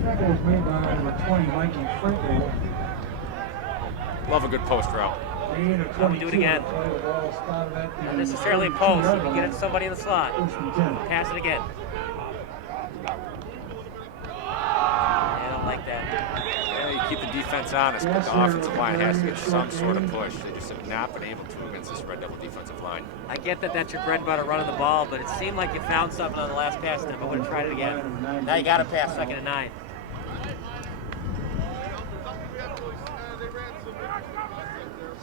Tackle was made by number 20, Mikey Franco. Love a good post route. Let me do it again. Not necessarily a post. You can get it to somebody in the slot. Pass it again. I don't like that. Yeah, you keep the defense honest, but the offensive line has to get some sort of push. They just have not been able to against this Red Devil defensive line. I get that that's your bread and butter running the ball, but it seemed like you found something on the last pass there, but would have tried it again. Now you got to pass 2nd and 9.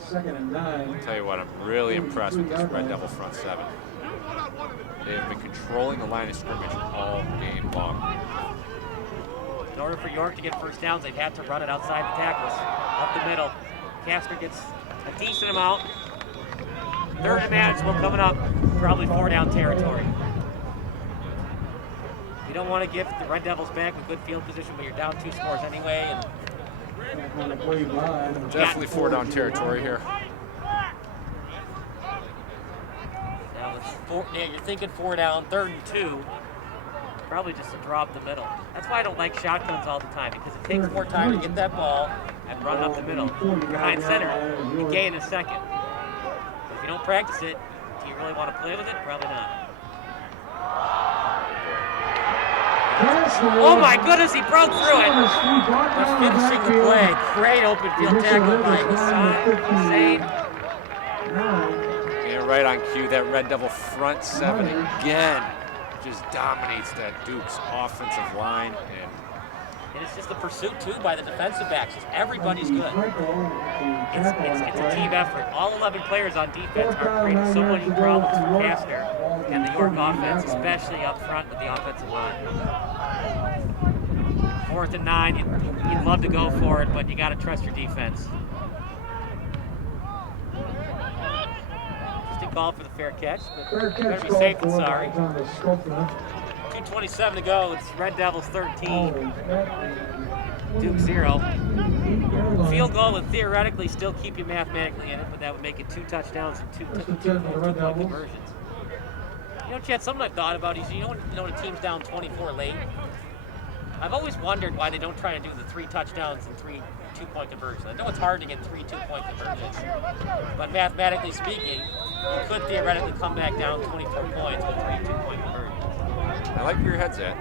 Second and 9. I'll tell you what, I'm really impressed with this Red Devil front 7. They have been controlling the line of scrimmage all game long. In order for York to get first downs, they've had to run it outside the tackles, up the middle. Casper gets a decent amount. 3rd and manageable coming up, probably 4-down territory. You don't want to give the Red Devils back a good field position, but you're down 2 scores anyway. And definitely 4-down territory here. now you're thinking 4 down, 3rd and 2. Probably just to drop the middle. That's why I don't like shotguns all the time, because it takes more time to get that ball and run up the middle. Behind center, you gain a second. If you don't practice it, do you really want to play with it? Probably not. Oh my goodness, he broke through it. They're finishing the play. Great open field tackle by Hussein. Yeah, right on cue. That Red Devil front 7 again just dominates that Dukes offensive line. And it's just the pursuit, too, by the defensive backs. Everybody's good. It's a team effort. All 11 players on defense are creating so many problems for Kastner and the York offense, especially up front with the offensive line. 4th and 9, you'd love to go for it, but you got to trust your defense. Just a call for the fair catch, but better be safe than sorry. 2:27 to go. It's Red Devils 13, Duke 0. Field goal would theoretically still keep you mathematically in it, but that would make it 2 touchdowns and 2-point conversions. You know, Chad, something I've thought about is, you know when a team's down 24 late? I've always wondered why they don't try to do the 3 touchdowns and 3 2-point conversions. I know it's hard to get 3 2-point conversions, but mathematically speaking, you could theoretically come back down 24 points with 3 2-point conversions. I like where your head's at.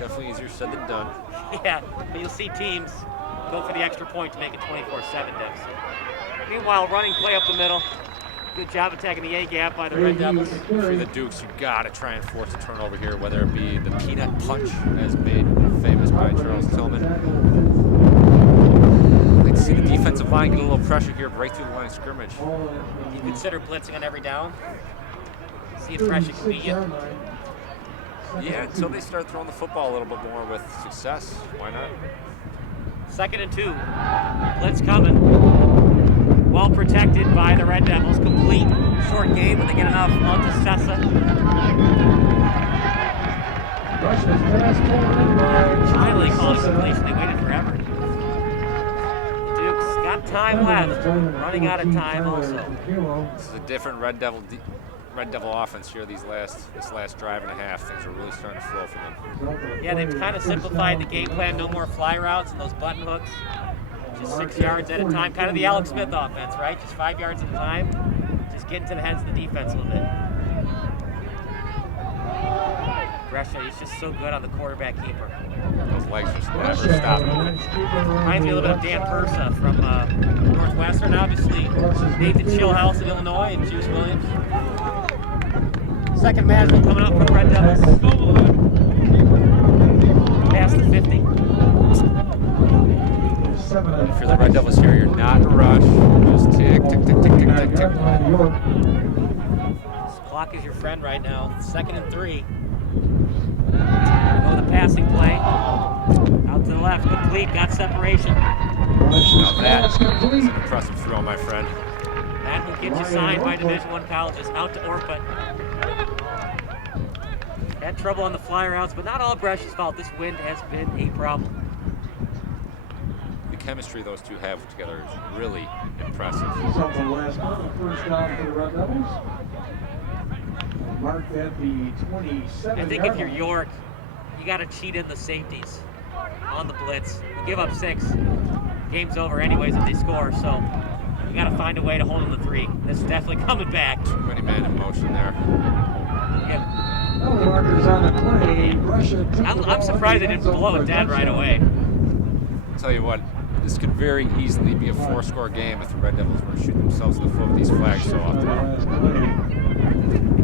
Definitely easier said than done. Yeah, but you'll see teams go for the extra point to make it 24-7 deficit. Meanwhile, running play up the middle. Good job attacking the A-gap by the Red Devils. If you're the Dukes, you got to try and force a turnover here, whether it be the peanut punch, as made famous by Charles Tillman. I'd like to see the defensive line get a little pressure here, break through the line of scrimmage. You consider blitzing on every down? See if pressure can beat you. Yeah, until they start throwing the football a little bit more with success. Why not? 2nd and 2. Blitz coming. Well protected by the Red Devils. Complete short game, but they get enough onto Sessa. Finally calling completion. They waited forever. Duke's got time left. Running out of time also. This is a different Red Red Devil offense here this last drive and a half. Things are really starting to flow for them. Yeah, they've kind of simplified the game plan. No more fly routes and those button hooks. Just 6 yards at a time. Kind of the Alex Smith offense, right? Just 5 yards at a time. Just getting to the heads of the defense a little bit. Brescia, he's just so good on the quarterback keeper. Those legs just never stop moving. Reminds me a little bit of Dan Persa from Northwestern, obviously. Nathan Chillhouse in Illinois and Juice Williams. Second match coming up for the Red Devils. Past the 50. If you're the Red Devils here, you're not in a rush. Just tick, tick, tick, tick, tick, tick, tick. This clock is your friend right now. 2nd and 3. Go the passing play. Out to the left, complete, got separation. Now that's an impressive throw, my friend. That will get you signed by Division I colleges. Out to Orput. Had trouble on the fly routes, but not all Brescia's fault. This wind has been a problem. The chemistry those two have together is really impressive. First down for the Red Devils. Marked at the 27. I think if you're York, you got to cheat in the safeties on the blitz. You give up 6, game's over anyways if they score, so you got to find a way to hold them to 3. This is definitely coming back. Too many men in motion there. Yeah. Markers on the play. I'm surprised they didn't blow it dead right away. I'll tell you what, this could very easily be a 4-score game if the Red Devils were to shoot themselves in the foot with these flags so often.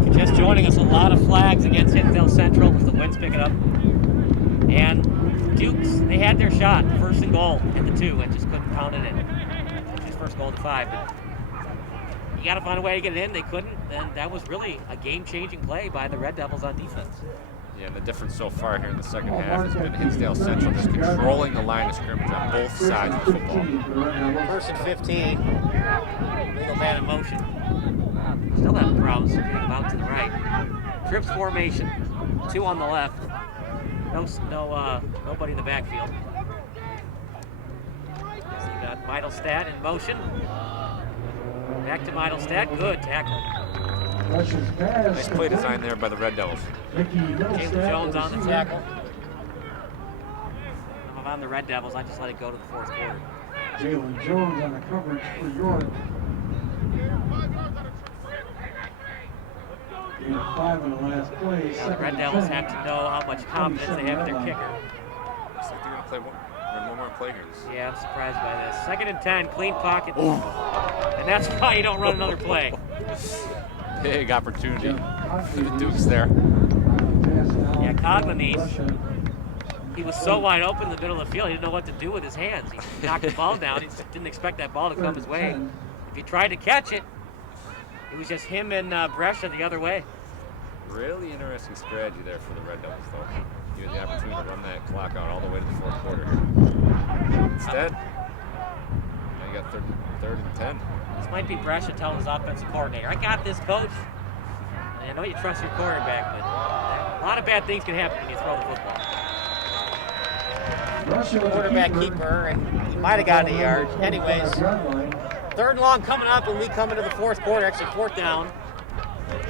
If you're just joining us, a lot of flags against Hinsdale Central because the wind's picking up. And Dukes, they had their shot, 1st and goal in the 2, and just couldn't pound it in. His first goal to 5. But you got to find a way to get it in. They couldn't, and that was really a game-changing play by the Red Devils on defense. Yeah, and the difference so far here in the second half has been Hinsdale Central just controlling the line of scrimmage on both sides of the football. 1st and 15. Legal man in motion. Still having problems getting him out to the right. Trips formation. 2 on the left. Nobody in the backfield. So you got Meidelstadt in motion. Back to Meidelstadt. Good tackle. Nice play design there by the Red Devils. Jalen Jones on the tackle. If I'm the Red Devils, I just let it go to the 4th quarter. Jalen Jones on the coverage for York. And 5 in the last play. Now the Red Devils have to know how much confidence they have in their kicker. Looks like they're going to play one more play here. Yeah, I'm surprised by this. 2nd and 10, clean pocket. And that's why you don't run another play. Big opportunity for the Dukes there. Yeah, Coglany, he was so wide open in the middle of the field, he didn't know what to do with his hands. He knocked the ball down. He didn't expect that ball to come his way. If he tried to catch it, it was just him and Brescia the other way. Really interesting strategy there for the Red Devils, though. You had the opportunity to run that clock out all the way to the 4th quarter. Instead, now you got third and 10. This might be Brescia telling his offensive coordinator, I got this, coach. And I know you trust your quarterback, but a lot of bad things can happen when you throw the football. Quarterback keeper, and he might have gotten a yard. Anyways, 3rd and long coming up when we come into the 4th quarter, actually 4th down.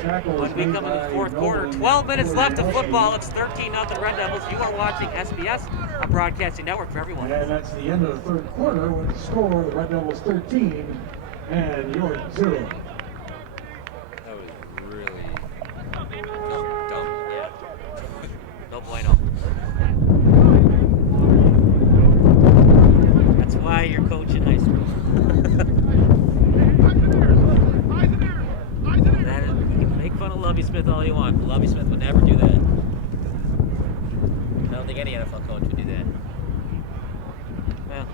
When we come into the 4th quarter, 12 minutes left of football. It's 13-0 Red Devils. You are watching SBS, a broadcasting network for everyone. And that's the end of the 3rd quarter with the score, the Red Devils 13 and York 0. That was really dumb. Yeah. No bueno. That's why you're coaching high school. You can make fun of Lovie Smith all you want, but Lovie Smith would never do that. I don't think any NFL coach would do that. Well,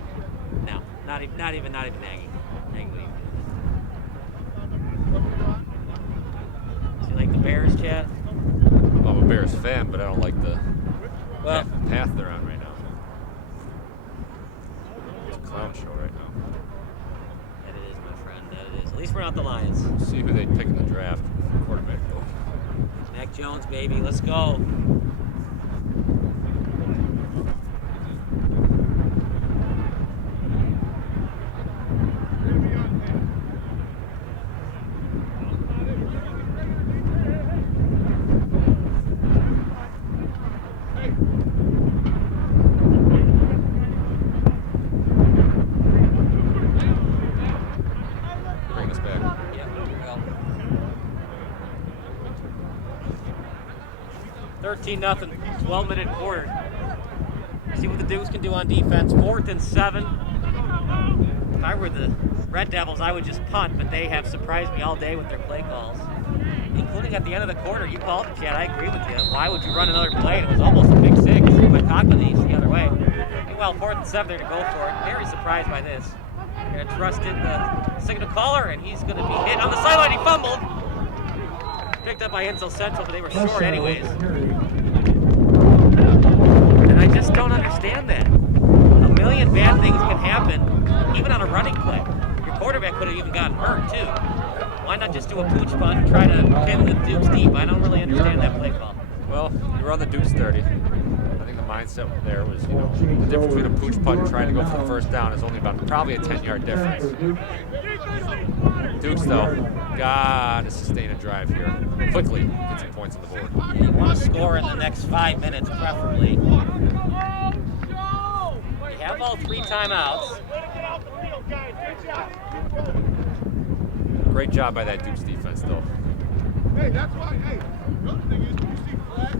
no, not even Nagy. Nagy would even do that. Do you like the Bears, Chad? I'm a Bears fan, but I don't like the path they're on right now. It's a clown show right now. That it is, my friend. That it is. At least we're not the Lions. We'll see who they pick in the draft for quarterback, though. Mac Jones, baby. Let's go. 13-0, 12-minute quarter. See what the Dukes can do on defense. 4th and 7. If I were the Red Devils, I would just punt, but they have surprised me all day with their play calls, including at the end of the quarter. You called it, Chad. I agree with you. Why would you run another play? It was almost a big 6. You went Cockney's the other way. Meanwhile, 4th and 7, they're going to go for it. Very surprised by this. They're going to trust in the signal caller, and he's going to be hit on the sideline. He fumbled. Picked up by Hinsdale Central, but they were short anyways. And I just don't understand that. A million bad things can happen, even on a running play. Your quarterback could have even gotten hurt, too. Why not just do a pooch punt and try to pin the Dukes deep? I don't really understand that play call. Well, you were on the Dukes 30. I think the mindset there was, the difference between a pooch punt and trying to go for the first down is only about probably a 10-yard difference. Dukes, though, got to sustain a drive here. Quickly get some points on the board. You want to score in the next 5 minutes, preferably. You have all 3 timeouts. Great job by that Dukes defense, though.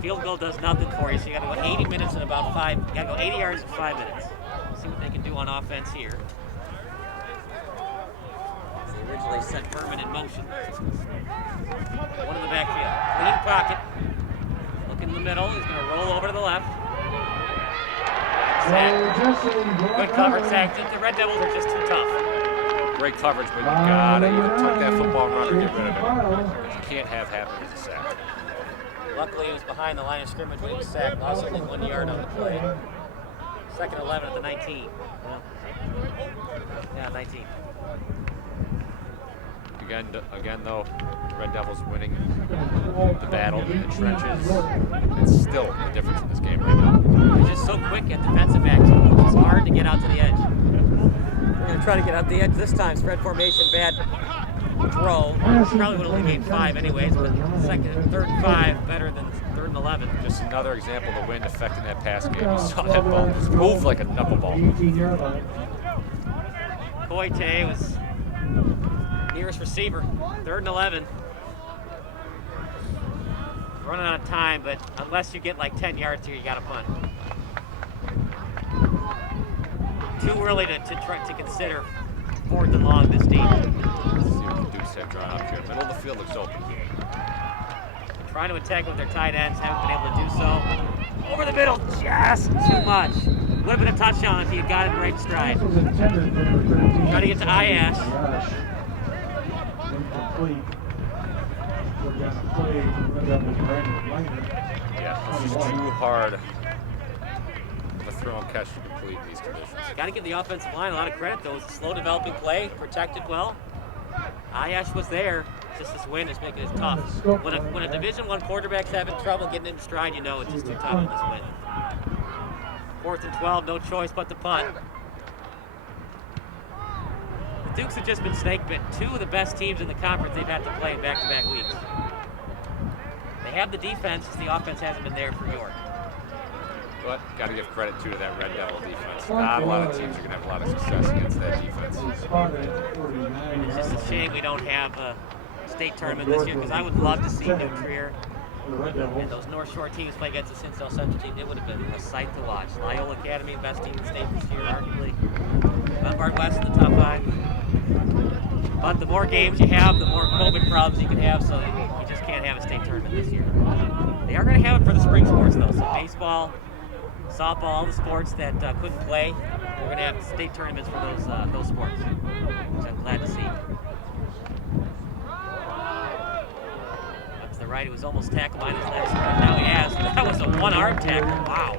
Field goal does nothing for you, so you got to go 80 minutes in about 5. You got to go 80 yards in 5 minutes. See what they can do on offense here. They originally set Furman in motion. One in the backfield. Clean pocket. Look in the middle. He's going to roll over to the left. Sack. Good coverage sack. The Red Devils are just too tough. Great coverage, but you gotta either tuck that football run or get rid of it. But you can't have happen as a sack. Luckily, he was behind the line of scrimmage when he was sacked. Lost only 1 yard on the play. 2nd and 11 at the 19. Yeah, 19. Again, though, Red Devils winning the battle in the trenches. It's still the difference in this game right now. They're just so quick at defensive backs. It's hard to get out to the edge. We're going to try to get out the edge this time. Spread formation, bad throw. Probably would have only gained 5 anyways, but 3rd and 5 better than 3rd and 11. Just another example of the wind affecting that pass game. You saw that ball just move like a knuckleball. Coite was nearest receiver. 3rd and 11. Running out of time, but unless you get like 10 yards here, you got to punt. Too early to try to consider 4th and long this deep. Let's see what the Dukes have drawn up here. Middle of the field looks open. Trying to attack with their tight ends, haven't been able to do so. Over the middle, just too much. Would have been a touchdown if he had got it right in stride. Trying to get to Iash. Yeah, it's just too hard of a throw and catch to complete in these conditions. Got to give the offensive line a lot of credit, though. It's a slow developing play, protected well. Ayash was there. Just this wind is making it tough. When a Division I quarterback's having trouble getting in stride, you know it's just too tough in this wind. 4th and 12, no choice but to punt. The Dukes have just been snake bit. 2 of the best teams in the conference they've had to play in back-to-back weeks. They have the defense, just the offense hasn't been there for York. But got to give credit too to that Red Devil defense. Not a lot of teams are going to have a lot of success against that defense. It's just a shame we don't have a state tournament this year, because I would love to see New Trier and those North Shore teams play against the Hinsdale Central team. It would have been a sight to watch. Loyola Academy, the best team in the state this year, arguably. Lombard West in the top 5. But the more games you have, the more COVID problems you can have, so you just can't have a state tournament this year. They are going to have it for the spring sports, though. So baseball, softball, all the sports that couldn't play, we're going to have state tournaments for those sports, which I'm glad to see. Up to the right, he was almost tackled by his legs. Now he has. That was a one-arm tackle. Wow.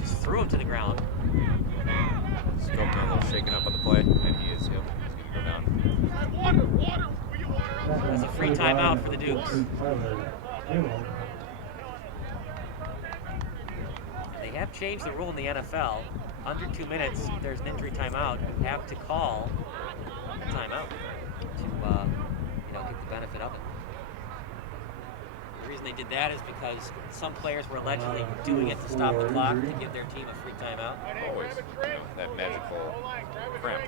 Just threw him to the ground. Scope a little shaken up on the play, and he is. He's going to go down. That's a free timeout for the Dukes. They have changed the rule in the NFL. Under 2 minutes, if there's an injury timeout, you have to call a timeout to get the benefit of it. The reason they did that is because some players were allegedly doing it to stop the clock to give their team a free timeout. Always, that magical cramp.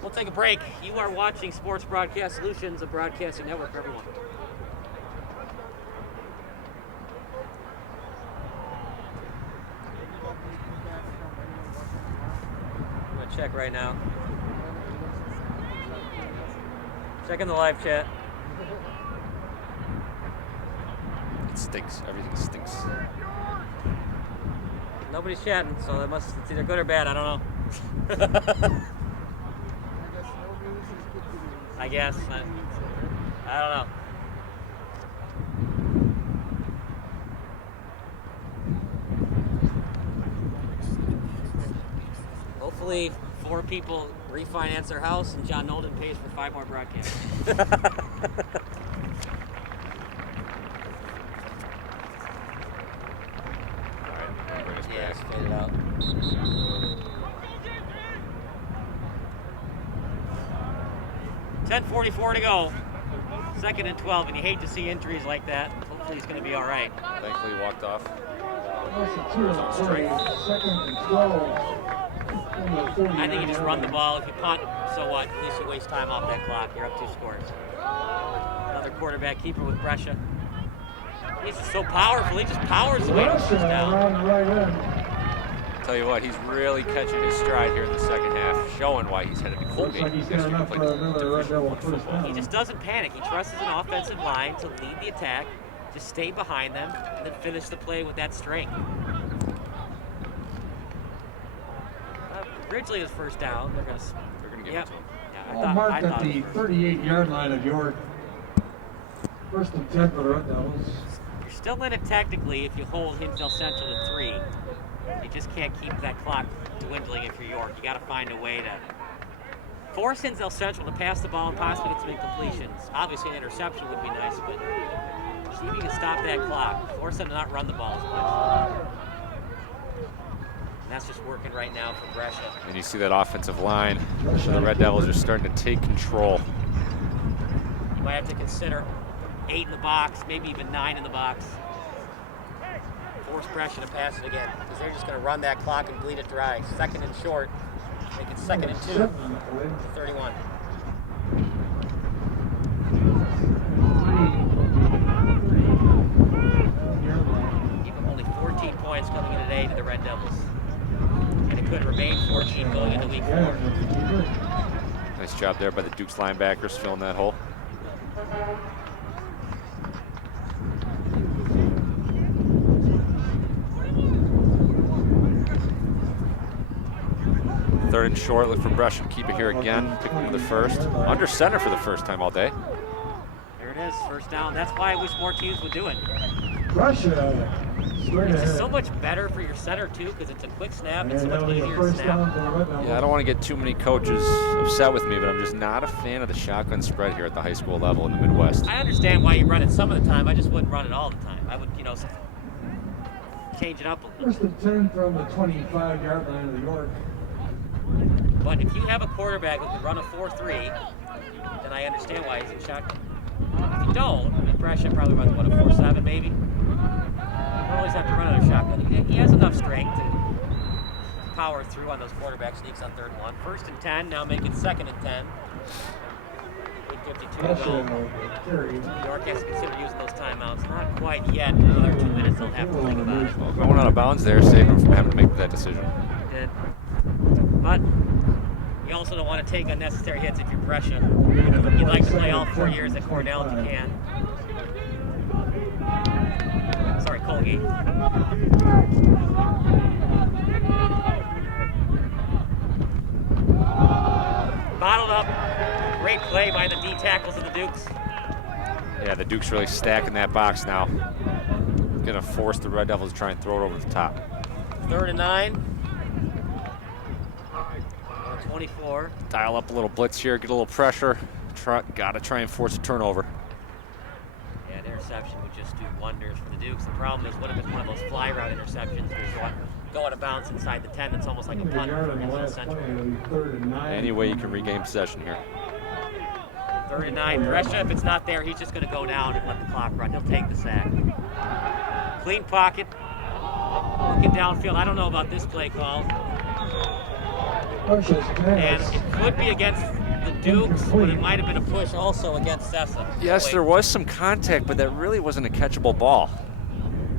We'll take a break. You are watching Sports Broadcast Solutions, a broadcasting network for everyone. check right now. Checking the live chat. It stinks. Everything stinks. Nobody's chatting, so it's either good or bad. I don't know. I guess. I don't know. Hopefully 4 people refinance their house and John Nolden pays for 5 more broadcasts. Yeah, it's faded out. $10:44 to go. 2nd and 12, and you hate to see injuries like that. Hopefully he's going to be all right. Thankfully, he walked off. I think you just run the ball. If you punt, so what? At least you waste time off that clock. You're up 2 scores. Another quarterback keeper with Brescia. He's so powerful. He just powers the way he pushes down. Tell you what, he's really catching his stride here in the second half, showing why he's headed to Colgate. He's going to play Division I football. He just doesn't panic. He trusts his offensive line to lead the attack, just stay behind them, and then finish the play with that strength. Originally, his first down. They're going to give it to him. Yeah, marked at the 38-yard line of York. 1st and 10 for the Red Devils. You're still in it technically if you hold Hinsdale Central to 3. You just can't keep that clock dwindling if you're York. You got to find a way to force Hinsdale Central to pass the ball and possibly get some incompletions. Obviously, an interception would be nice, but see if you can stop that clock. Force them to not run the ball as much. And that's just working right now for Brescia. And you see that offensive line. So the Red Devils are starting to take control. You might have to consider 8 in the box, maybe even 9 in the box. Force Brescia to pass it again, because they're just going to run that clock and bleed it dry. 2nd and short, make it 2nd and 2, 31. Even only 14 points coming in today to the Red Devils. And it could remain 14 going into week 4. Nice job there by the Dukes linebackers filling that hole. Third and short, look for Brescia. Keep it here again. Pick them to the first. Under center for the first time all day. There it is, first down. That's why I wish more teams would do it. Brescia. It's so much better for your center too, because it's a quick snap. It's so much easier to snap. Yeah, I don't want to get too many coaches upset with me, but I'm just not a fan of the shotgun spread here at the high school level in the Midwest. I understand why you run it some of the time. I just wouldn't run it all the time. I would, change it up a little. 1st and 10 from the 25-yard line of the York. But if you have a quarterback who can run a 4-3, then I understand why he's in shotgun. If you don't, Brescia probably runs, what, a 4-7 maybe? You always have to run out of shotgun. He has enough strength to power through on those quarterback sneaks on 3rd and 1. 1st and 10, now make it 2nd and 10. 8:52 to go. York has to consider using those timeouts. Not quite yet. Another 2 minutes they'll have to think about it. Well, going out of bounds there, saving them from having to make that decision. Did. But you also don't want to take unnecessary hits if you're Brescia. You'd like to play all 4 years at Cornell if you can. Sorry, Colgate. Bottled up. Great play by the D tackles of the Dukes. Yeah, the Dukes really stacking that box now. Gonna force the Red Devils to try and throw it over the top. 3rd and 9. 24. Dial up a little blitz here, get a little pressure. Gotta try and force a turnover. Yeah, an interception would just do wonders for the Dukes. The problem is, what if it's one of those fly route interceptions where you go out of bounds inside the 10? It's almost like a punt for Hinsdale Central. Any way you can regain possession here. 3rd and 9. Brescia, if it's not there, he's just going to go down and let the clock run. He'll take the sack. Clean pocket. Looking downfield. I don't know about this play call. And it could be against the Dukes, but it might have been a push also against Sessa. Yes, there was some contact, but that really wasn't a catchable ball.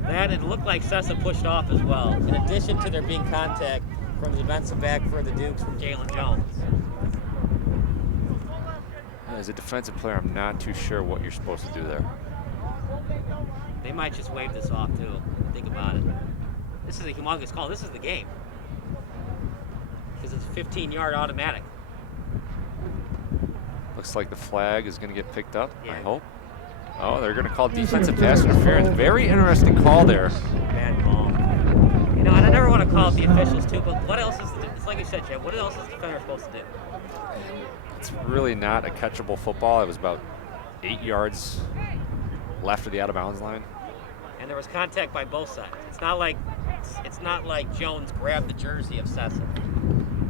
That, it looked like Sessa pushed off as well. In addition to there being contact, from the defensive back for the Dukes from Jalen Jones. As a defensive player, I'm not too sure what you're supposed to do there. They might just wave this off too. Think about it. This is a humongous call. This is the game. Because it's a 15-yard automatic. Looks like the flag is going to get picked up, Yeah. I hope. Oh, they're going to call defensive pass interference. Very interesting call there. Bad call. You know, and I never want to call it the officials too, but what else is it's like you said, Jeb, what else is the defender supposed to do? It's really not a catchable football. It was about 8 yards left of the out-of-bounds line. And there was contact by both sides. It's not like Jones grabbed the jersey of Sessa.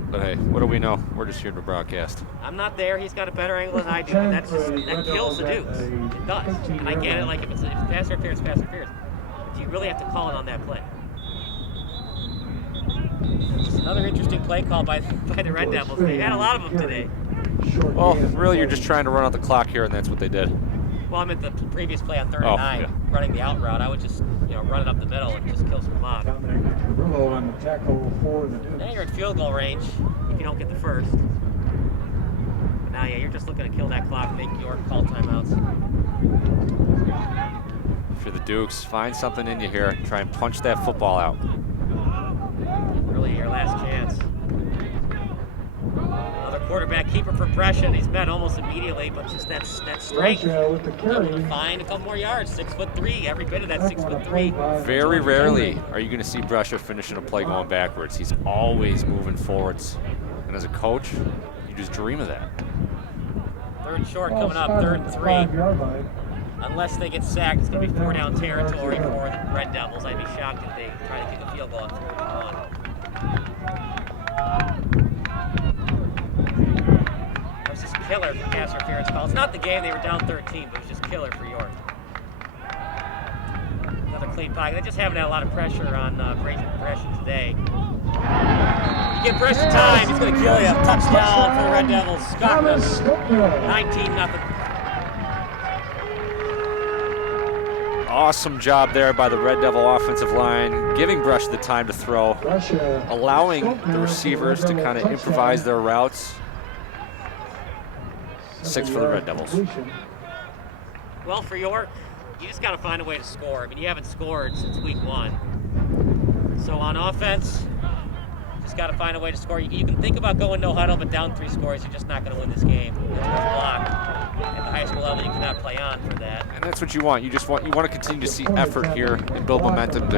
But hey, what do we know? We're just here to broadcast. I'm not there. He's got a better angle than I do, and that kills the Dukes. It does. And I get it. Like if it's pass interference, pass interference. But you really have to call it on that play. Just another interesting play call by the Red Devils. They had a lot of them today. Well, really, you're just trying to run out the clock here, and that's what they did. Well, I meant the previous play on 3rd and 9, yeah. running the out route. I would just, run it up the middle and just kill some clock. On the tackle for the Dukes. Now you're in field goal range if you don't get the first. But now, yeah, you're just looking to kill that clock, make York call timeouts. If you're the Dukes, find something in you here. Try and punch that football out. Really your last chance. Another quarterback keeper for Brescia. He's met almost immediately, but just that strength. With the carry. Able to find a couple more yards. 6'3", every bit of that 6'3". Very rarely are you going to see Brescia finishing a play going backwards. He's always moving forwards. And as a coach, you just dream of that. 3rd and short coming up, 3rd and 3. Unless they get sacked, it's going to be 4-down territory for the Red Devils. I'd be shocked if they try to kick a field goal on 4th and 1. It was just killer for pass interference call. It's not the game, they were down 13, but it was just killer for York. Another clean pocket. They just haven't had a lot of pressure on Brescia today. You give Brescia time, he's going to kill you. Touchdown for the Red Devils. Scotland, 19-0. Awesome job there by the Red Devil offensive line, giving Brescia the time to throw, allowing the receivers to kind of improvise their routes. 6 for the Red Devils. Well, for York, you just got to find a way to score. I mean, you haven't scored since week 1. So on offense, just got to find a way to score. You can think about going no huddle, but down 3 scores, you're just not going to win this game. It's a block. At the high school level, you cannot play on for that. And that's what you want. You want to continue to see effort here and build momentum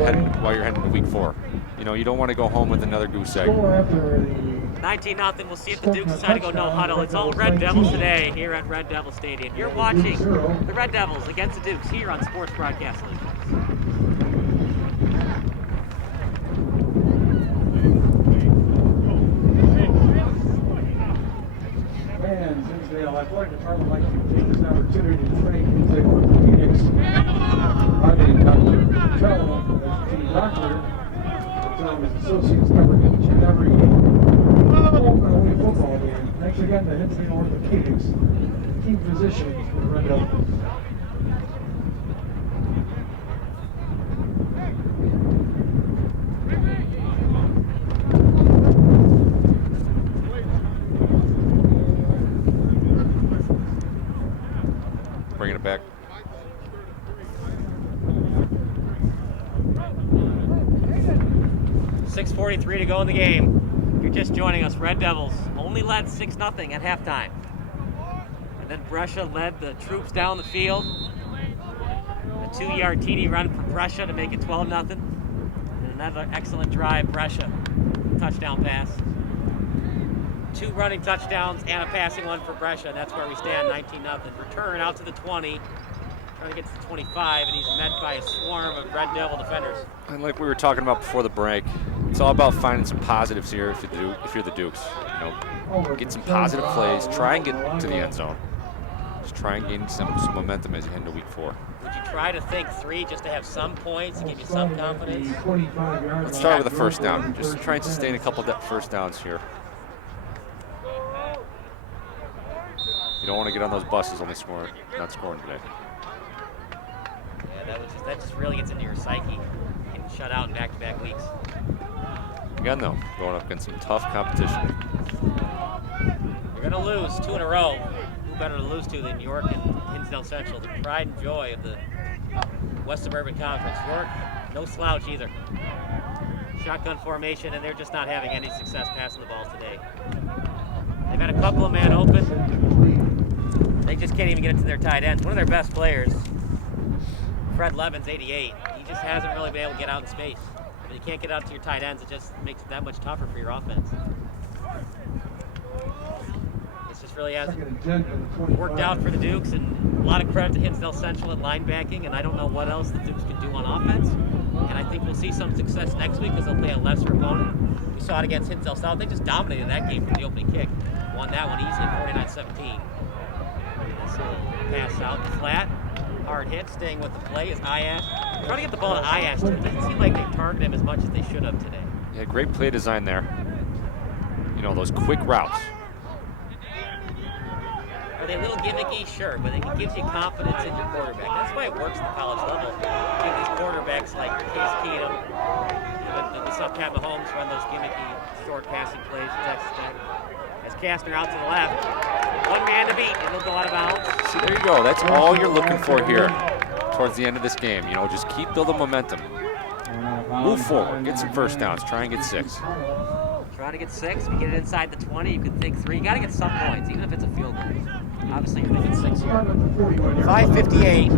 while you're heading to week 4. You don't want to go home with another goose egg. 19-0. We'll see if the Dukes decide to go no huddle. It's all Red Devils today here at Red Devil Stadium. You're watching the Red Devils against the Dukes here on Sports Broadcast Solutions. And Hinsdale Athletic Department would like to take this opportunity to thank Hinsdale Orthopedics. Dr. Tell, the doctor, and his associates cover each and every home and away football game. Thanks again to Hinsdale Orthopedics, team physicians for the Red Devils. Bringing it back. .6:43 to go in the game. If you're just joining us, Red Devils only led 6-0 at halftime. And then Brescia led the troops down the field. A 2-yard TD run for Brescia to make it 12-0. And another excellent drive, Brescia. Touchdown pass. 2 running touchdowns and a passing one for Brescia. That's where we stand, 19-0. Return out to the 20. Trying to get to the 25, and he's met by a swarm of Red Devil defenders. And like we were talking about before the break, it's all about finding some positives here if you're the Dukes. Get some positive plays, try and get to the end zone. Just try and gain some momentum as you head into week 4. Would you try to think 3 just to have some points and give you some confidence? Let's start with a first down. Just try and sustain a couple of first downs here. You don't want to get on those buses not scoring today. Yeah, that just really gets into your psyche. Getting shut out in back-to-back weeks. Again, though, going up against some tough competition. You're going to lose 2 in a row. Who better to lose to than York and Hinsdale Central, the pride and joy of the West Suburban Conference. York, no slouch either. Shotgun formation, and they're just not having any success passing the ball today. They've had a couple of man open. They just can't even get it to their tight ends. One of their best players, Fred Levens, 88, he just hasn't really been able to get out in space. When you can't get out to your tight ends, it just makes it that much tougher for your offense. This just really hasn't worked out for the Dukes, and a lot of credit to Hinsdale Central at linebacking, and I don't know what else the Dukes can do on offense. And I think we'll see some success next week because they'll play a lesser opponent. We saw it against Hinsdale South. They just dominated that game from the opening kick. Won that one easily, 49-17. So pass out flat. Hard hit, staying with the play is Ayash. Trying to get the ball to Ayash. It doesn't seem like they target him as much as they should have today. Yeah, great play design there. You know, those quick routes. Are they a little gimmicky? Sure, but it gives you confidence in your quarterback. That's why it works at the college level. You give these quarterbacks like Case Keenum, we saw Pat Mahomes run those gimmicky short passing plays at Texas Tech. As Kastner out to the left, one man to beat, and he'll go out of bounds. See, there you go. That's all you're looking for here towards the end of this game. You know, just keep building momentum. Move forward, get some first downs, try and get 6. Trying to get 6. If you get it inside the 20, you could think 3. You got to get some points, even if it's a field goal. Obviously, you're thinking 6 here. 5:58.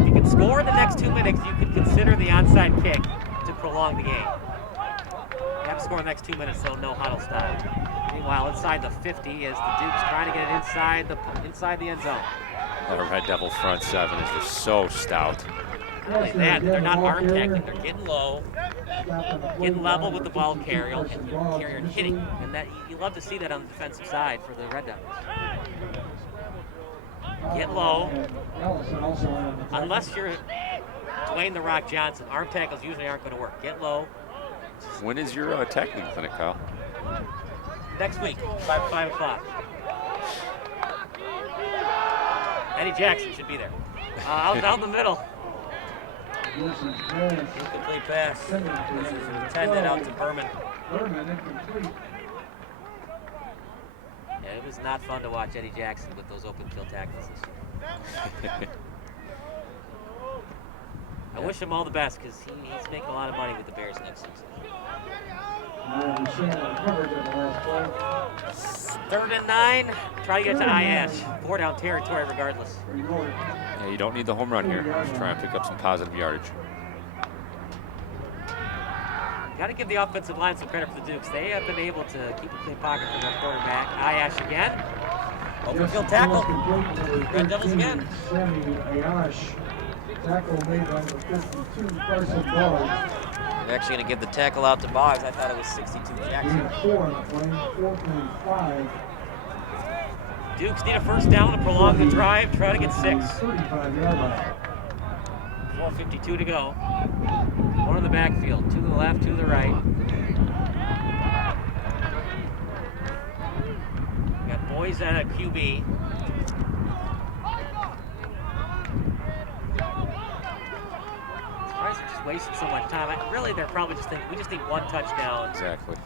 If you can score in the next 2 minutes, you could consider the onside kick to prolong the game. You have to score in the next 2 minutes, so no huddle style. Meanwhile, inside the 50 as the Dukes trying to get it inside the end zone. That Red Devil front 7 is just so stout. Not only that, they're not arm tackling, they're getting low, getting level with the ball carrier and hitting. And that you love to see that on the defensive side for the Red Devils. Get low. Unless you're Dwayne The Rock Johnson, arm tackles usually aren't going to work. Get low. When is your tackling clinic, Kyle? Next week, 5 o'clock. Eddie Jackson should be there. Out down the middle. Incomplete pass. This is intended out to Berman. Yeah, it was not fun to watch Eddie Jackson with those open field tackles this year. I wish him all the best because he's making a lot of money with the Bears next season. 3rd and 9. Try to get to Ayash. 4 down territory regardless. Yeah, you don't need the home run here. Just try and pick up some positive yardage. Got to give the offensive line some credit for the Dukes. They have been able to keep a clean pocket for their quarterback. Ayash again. Open field tackle. Red Devils again. Tackle made on the 52, Carson Boggs. They're actually going to give the tackle out to Boggs. I thought it was 62 Jackson. 4.5. Dukes need a first down to prolong the drive. Try to get 6. 35-yard line. 4:52 to go. 1 in the backfield. 2 to the left, 2 to the right. Got boys at a QB. Surprised they're just wasting so much time. Really, they're probably just thinking, we just need 1 touchdown. Exactly.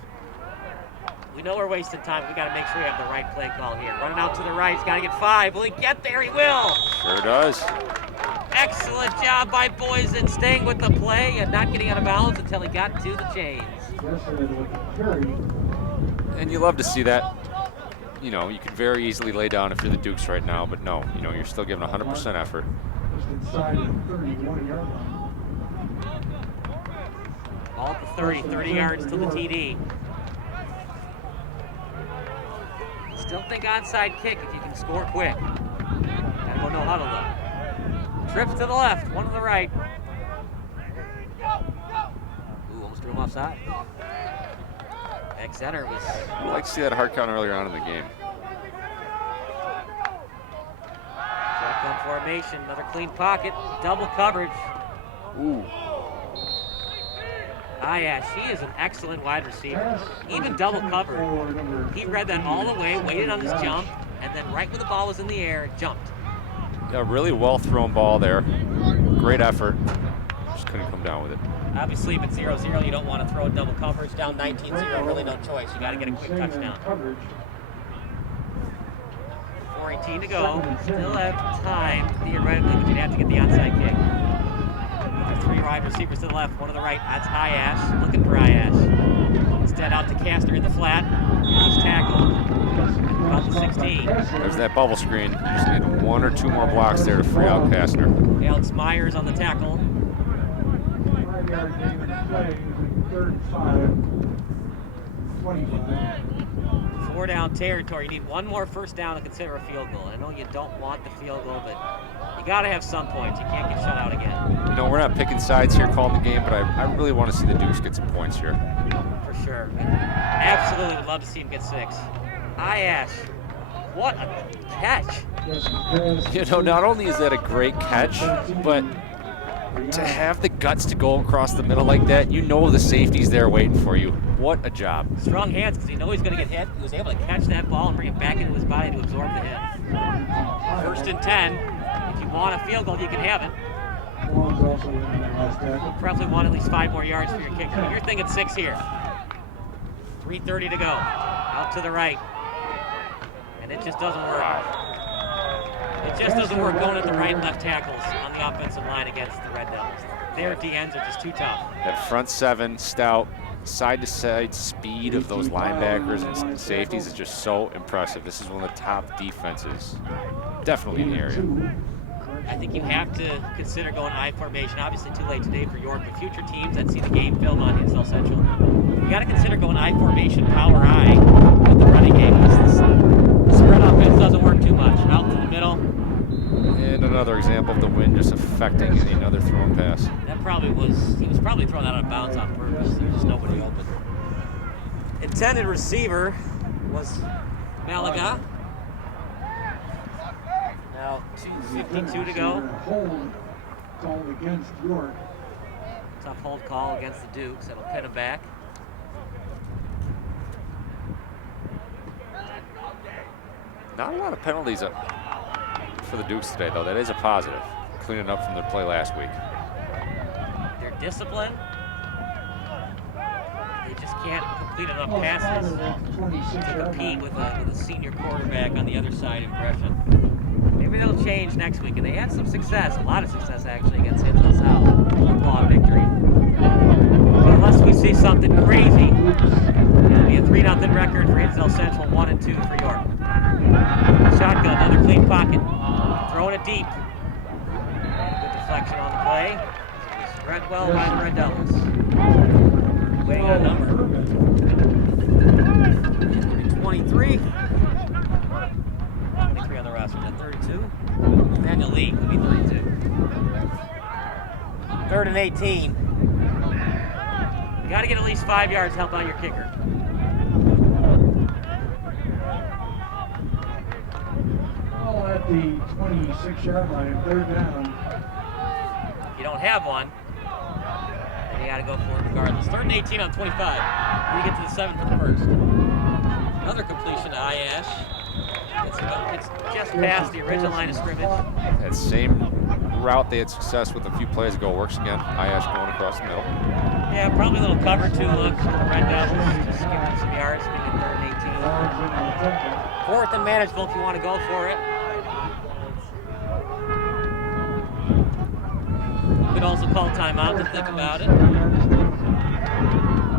We know we're wasting time. We got to make sure we have the right play call here. Running out to the right. He's got to get 5. Will he get there? He will. Sure does. Excellent job by Boysen, staying with the play and not getting out of bounds until he got to the chains. And you love to see that. You know, you could very easily lay down if you're the Dukes right now, but no, you know, you're still giving 100% effort. Just inside the 31-yard line. Ball at the 30 yards to the TD. Still think onside kick if you can score quick. Gotta go no huddle though. Trips to the left, 1 to the right. Ooh, almost threw him offside. Back center was... I'd like to see that hard count earlier on in the game. Shotgun formation, another clean pocket, double coverage. Ooh. Ayash, he is an excellent wide receiver. Even double covered. He read that all the way, waited on his jump, and then right when the ball was in the air, jumped. Yeah, really well thrown ball there. Great effort. Just couldn't come down with it. Obviously, if it's 0-0, you don't want to throw a double coverage. Down 19-0, really no choice. You got to get a quick touchdown. 4:18 to go. Still have time, theoretically, but you'd have to get the onside kick. There's 3 wide receivers to the left, 1 to the right. That's High Ash, looking for High Ash. Instead, out to Castor in the flat. He's tackled about the 16. There's that bubble screen. You just need 1 or 2 more blocks there to free out Castor. Alex Myers on the tackle. 5-yard gain in play, 3rd and 5, 25. 4 down territory. You need 1 more first down to consider a field goal. I know you don't want the field goal, but you got to have some points. You can't get shut out again. You know, we're not picking sides here calling the game, but I really want to see the Dukes get some points here. For sure. Absolutely would love to see him get 6. High Ash. What a catch. You know, not only is that a great catch, but to have the guts to go across the middle like that, you know the safety's there waiting for you. What a job. Strong hands because you know he's going to get hit. He was able to catch that ball and bring it back into his body to absorb the hit. 1st and 10. If you want a field goal, you can have it. You'll probably want at least 5 more yards for your kicker. But you're thinking 6 here. 3:30 to go. Out to the right. And it just doesn't work. It just doesn't work going at the right and left tackles on the offensive line against the Red Devils. Their DNs are just too tough. That front 7, stout, side-to-side speed of those linebackers and safeties is just so impressive. This is one of the top defenses, definitely in the area. I think you have to consider going I formation. Obviously too late today for York, but future teams that see the game film on Hinsdale Central, you got to consider going I formation, power I with the running game. The spread offense doesn't work too much. Out to the middle. And another example of the wind just affecting another thrown pass. That he was probably throwing that out of bounds on purpose. There's just nobody open. Intended receiver was Malaga. Now 2:52 to go. Hold called against York. Tough hold call against the Dukes. That'll pin him back. Not a lot of penalties for the Dukes today, though. That is a positive, cleaning up from their play last week. They're disciplined. They just can't complete enough passes to compete with a senior quarterback on the other side impression. Maybe they'll change next week. And they had some success, a lot of success actually, against Hinsdale South. Long victory. But unless we see something crazy, it'll be a 3-0 record for Hinsdale Central, 1-2 for York. Shotgun, another clean pocket. Throwing it deep. Good deflection on the play. Spread well by the Red Devils. Waiting on a number. 23. 23 on the roster. Is that 32? Daniel Lee could be 32. 3rd and 18. You got to get at least 5 yards to help out your kicker. At the 26-yard line, 3rd down. If you don't have one, then you got to go for it regardless. 3rd and 18 on 25. You get to the 7th and 1st. Another completion to Iash. It's just past the original line of scrimmage. That same route they had success with a few plays ago works again. Iash going across the middle. Yeah, probably a little cover 2 look for the Red Devils. Just give them some yards, make it 3rd and 18. 4th and manageable if you want to go for it. You could also call timeout to think about it.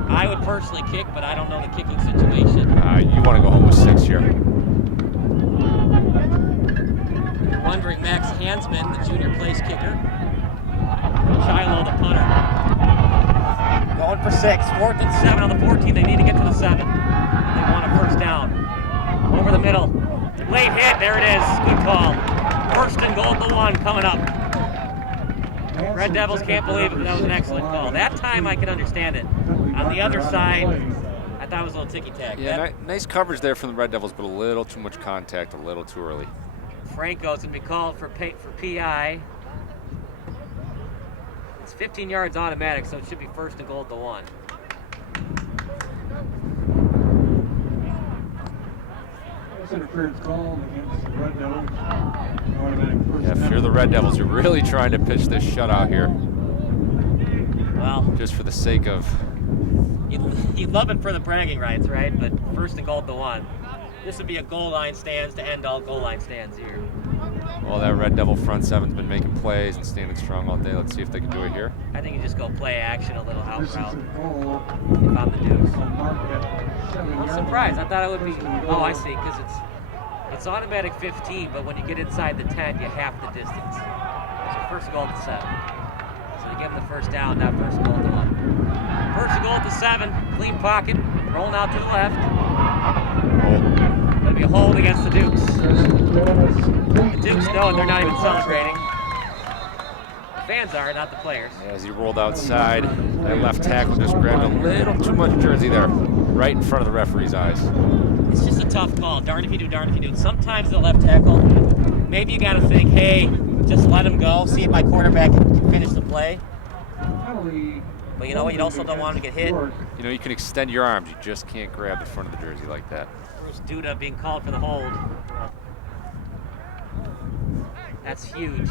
I would personally kick, but I don't know the kicking situation. You want to go home with 6 here. You're wondering, Max Hansman, the junior place kicker. Shiloh, the punter. Going for 6. 4th and 7 on the 14. They need to get to the 7. They want a first down. Over the middle. Late hit. There it is. Good call. 1st and goal at the 1 coming up. Red Devils can't believe it, but that was an excellent call. That time I can understand it. On the other side, I thought it was a little ticky-tack. Yeah, nice coverage there from the Red Devils, but a little too much contact, a little too early. Franco's going to be called for PI. It's 15 yards automatic, so it should be 1st and goal at the 1. Interference call against the Red Devils. Yeah, if you're the Red Devils, you're really trying to pitch this shutout here. Well, just for the sake of. you'd love it for the bragging rights, right? But first and goal at the 1. This would be a goal line stands to end all goal line stands here. Well, that Red Devil front seven's been making plays and standing strong all day. Let's see if they can do it here. I think you just go play action, a little out This is route. a goal. If I'm the Dukes. Mark at 7 I'm yard surprised. I line. thought it would be. First and Oh, goal. I see. Because it's automatic 15, but when you get inside the 10, you half the distance. So first goal at the 7. So they give them the first down, not first goal at the 1. First goal at the 7. Clean pocket, rolling out to the left. Gonna be a hold against the Dukes. The Dukes know it. They're not even celebrating. The fans are, not the players. As he rolled outside, that left tackle just grabbed a little too much jersey there, right in front of the referee's eyes. It's just a tough call. Darn if you do, darn if you do. Sometimes the left tackle, maybe you got to think, hey, just let him go, see if my quarterback can finish the play. But you know what? You also don't want him to get hit. You know, you can extend your arms. You just can't grab the front of the jersey like that. Bruce Duda being called for the hold. That's huge.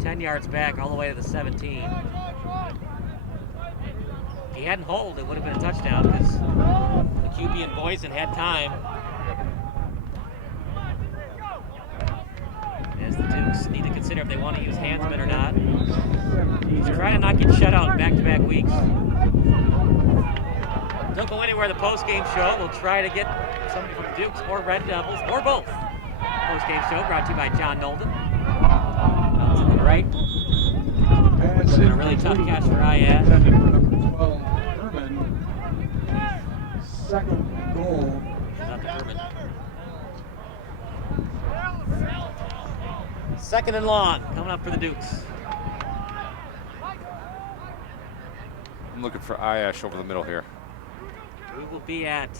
10 yards back all the way to the 17. If he hadn't hold, it would have been a touchdown because the QB and Boyson had time. As the Dukes need to consider if they want to use handsmen or not. He's trying to not get shut out in back-to-back weeks. Don't go anywhere the post-game show. We'll try to get somebody from Dukes or Red Devils or both. Post-game show brought to you by John Nolden. Out to the right. It's been a really tough catch for Ayad. Second goal. Not to Herman. Second and long, coming up for the Dukes. I'm looking for Ayash over the middle here. We will be at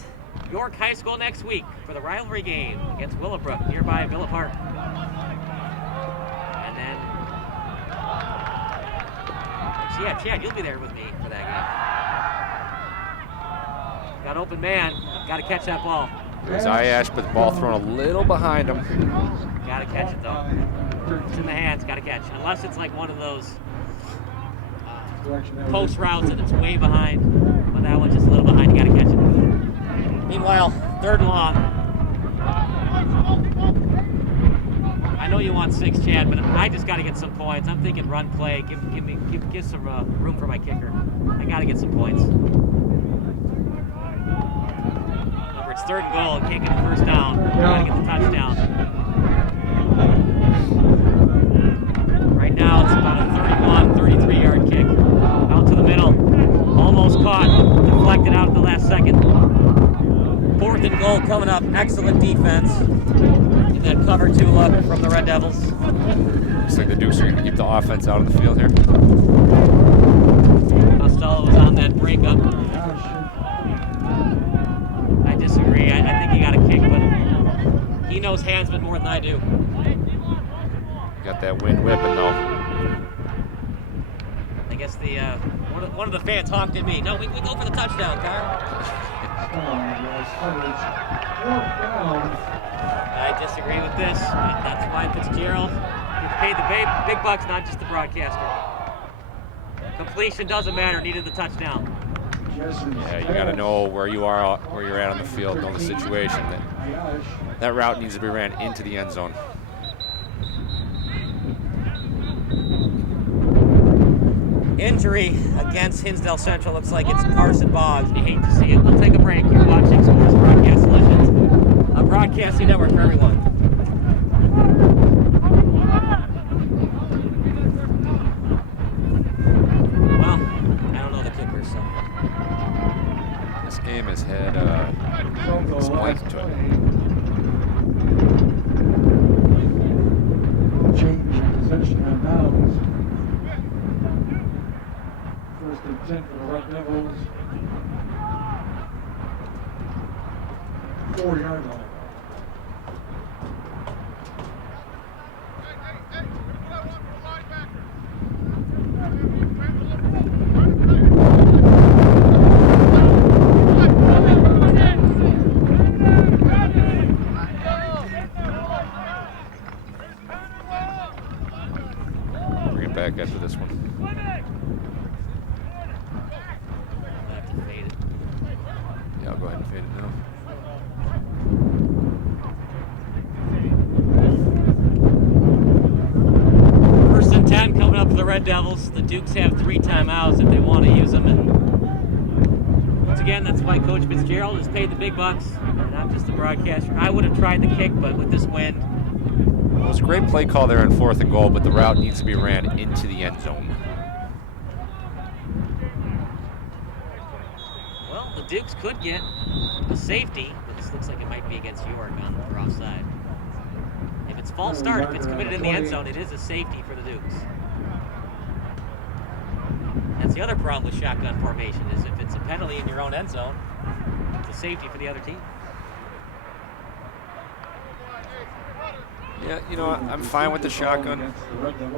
York High School next week for the rivalry game against Willowbrook, nearby Villa Park. And then, yeah, Chad, you'll be there with me for that game. Got open man, got to catch that ball. There's Ayash, but the ball thrown a little behind him. Got to catch it though. It's in the hands, got to catch it. Unless it's like one of those post routes and it's way behind. But that one's just a little behind, you got to catch it. Meanwhile, third and long. I know you want 6, Chad, but I just got to get some points. I'm thinking run play. Give some room for my kicker. I got to get some points. Remember, it's third and goal. Can't get the first down. Got to get the touchdown. Right now, it's about a 31, 33-yard kick. Out to the middle. Almost caught. Deflected out at the last second. Fourth and goal coming up. Excellent defense. In that cover 2 look from the Red Devils. Looks like the Dukes are going to keep the offense out of the field here. Costello was on that breakup. I disagree. I think he got a kick, but he knows handsman more than I do. Got that wind whipping though. I guess the one of the fans honked at me. No, we go for the touchdown, Kyle. I disagree with this. That's why Fitzgerald gets paid the big bucks, not just the broadcaster. Completion doesn't matter. Needed the touchdown. Yeah, you got to know where you are, where you're at on the field, know the situation. That route needs to be ran into the end zone. Injury against Hinsdale Central. Looks like it's Carson Boggs. You hate to see it. We'll take a break. You're watching Sports Broadcast Solutions, a broadcasting network for everyone. Well, I don't know the kickers, so. This game has had spikes to it. Change possession on downs. First and 10 for the Red Devils. 4-yard line. Bring it back after this one. Red Devils. The Dukes have 3 timeouts if they want to use them. And once again, that's why Coach Fitzgerald has paid the big bucks, not just the broadcaster. I would have tried the kick, but with this wind. Well, it was a great play call there on 4th and goal, but the route needs to be ran into the end zone. Well, the Dukes could get a safety, but this looks like it might be against York on the offside. If it's false start, if it's committed in the end zone, it is a safety for the Dukes. That's the other problem with shotgun formation, is if it's a penalty in your own end zone, it's a safety for the other team. Yeah, you know, I'm fine with the shotgun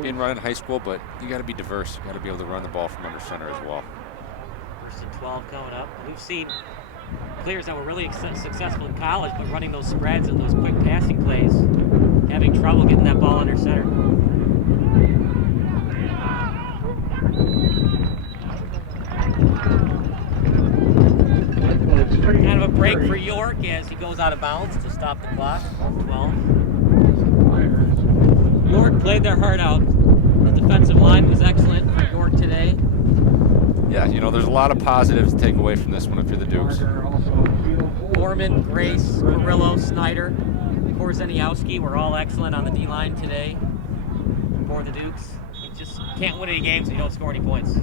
being run in high school, but you got to be diverse. You got to be able to run the ball from under center as well. 1st and 12 coming up. We've seen players that were really successful in college, but running those spreads and those quick passing plays, having trouble getting that ball under center. Kind of a break for York as he goes out of bounds to stop the clock. 12. York played their heart out. The defensive line was excellent for York today. Yeah, you know, there's a lot of positives to take away from this one if you're the Dukes. Gorman, Grace, Carrillo, Snyder, Korzeniowski were all excellent on the D-line today for the Dukes. You just can't win any games if you don't score any points.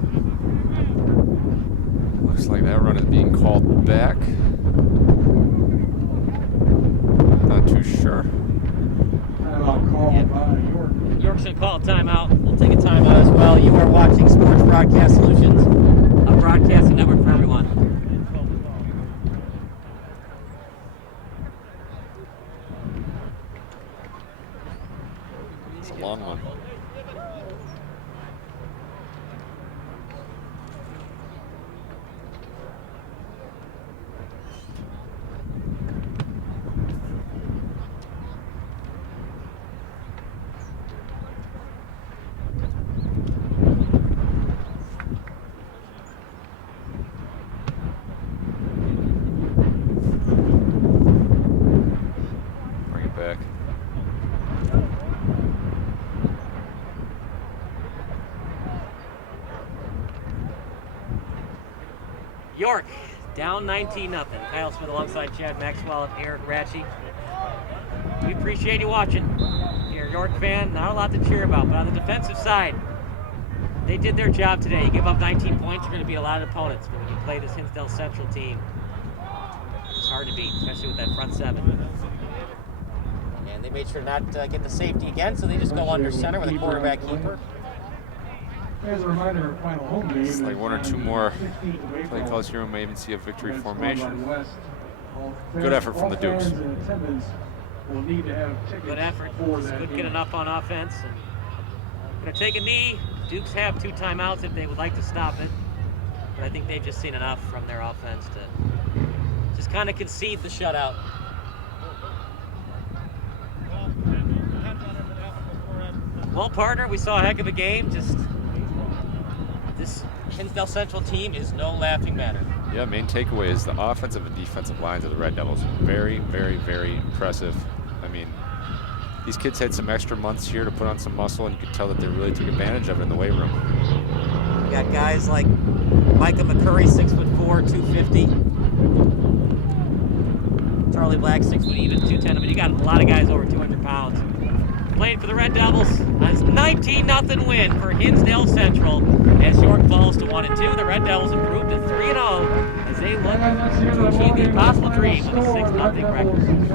Looks like that run is being called back. Not too sure. York's going to call a timeout. We'll take a timeout as well. You are watching Sports Broadcast Solutions, a broadcasting network for everyone. It's a long one. York down 19-0. Kyle Smith alongside Chad Maxwell and Eric Ratchey. We appreciate you watching. If you're a York fan, not a lot to cheer about, but on the defensive side, they did their job today. You give up 19 points, you're going to beat a lot of opponents. But when you play this Hinsdale Central team, it's hard to beat, especially with that front 7. And they made sure not to get the safety again, so they just go under center with a quarterback keeper. As a reminder, final home game. It's like 1 or 2 more play calls here. We may even see a victory formation. Good effort from the Dukes. Good effort. Could get enough on offense. Going to take a knee. Dukes have 2 timeouts if they would like to stop it. But I think they've just seen enough from their offense to just kind of concede the shutout. Well, partner, we saw a heck of a game. Just this Hinsdale Central team is no laughing matter. Yeah, main takeaway is the offensive and defensive lines of the Red Devils. Very, very, very impressive. I mean, these kids had some extra months here to put on some muscle, and you could tell that they really took advantage of it in the weight room. You got guys like Micah McCurry, 6'4", 250. Charlie Black, 6 foot even, 210. I mean, you got a lot of guys over 200 pounds. Playing for the Red Devils. It's a 19-0 win for Hinsdale Central as York falls to 1-2. The Red Devils improved to 3-0 as they look to achieve the impossible dream of a 6-0 record.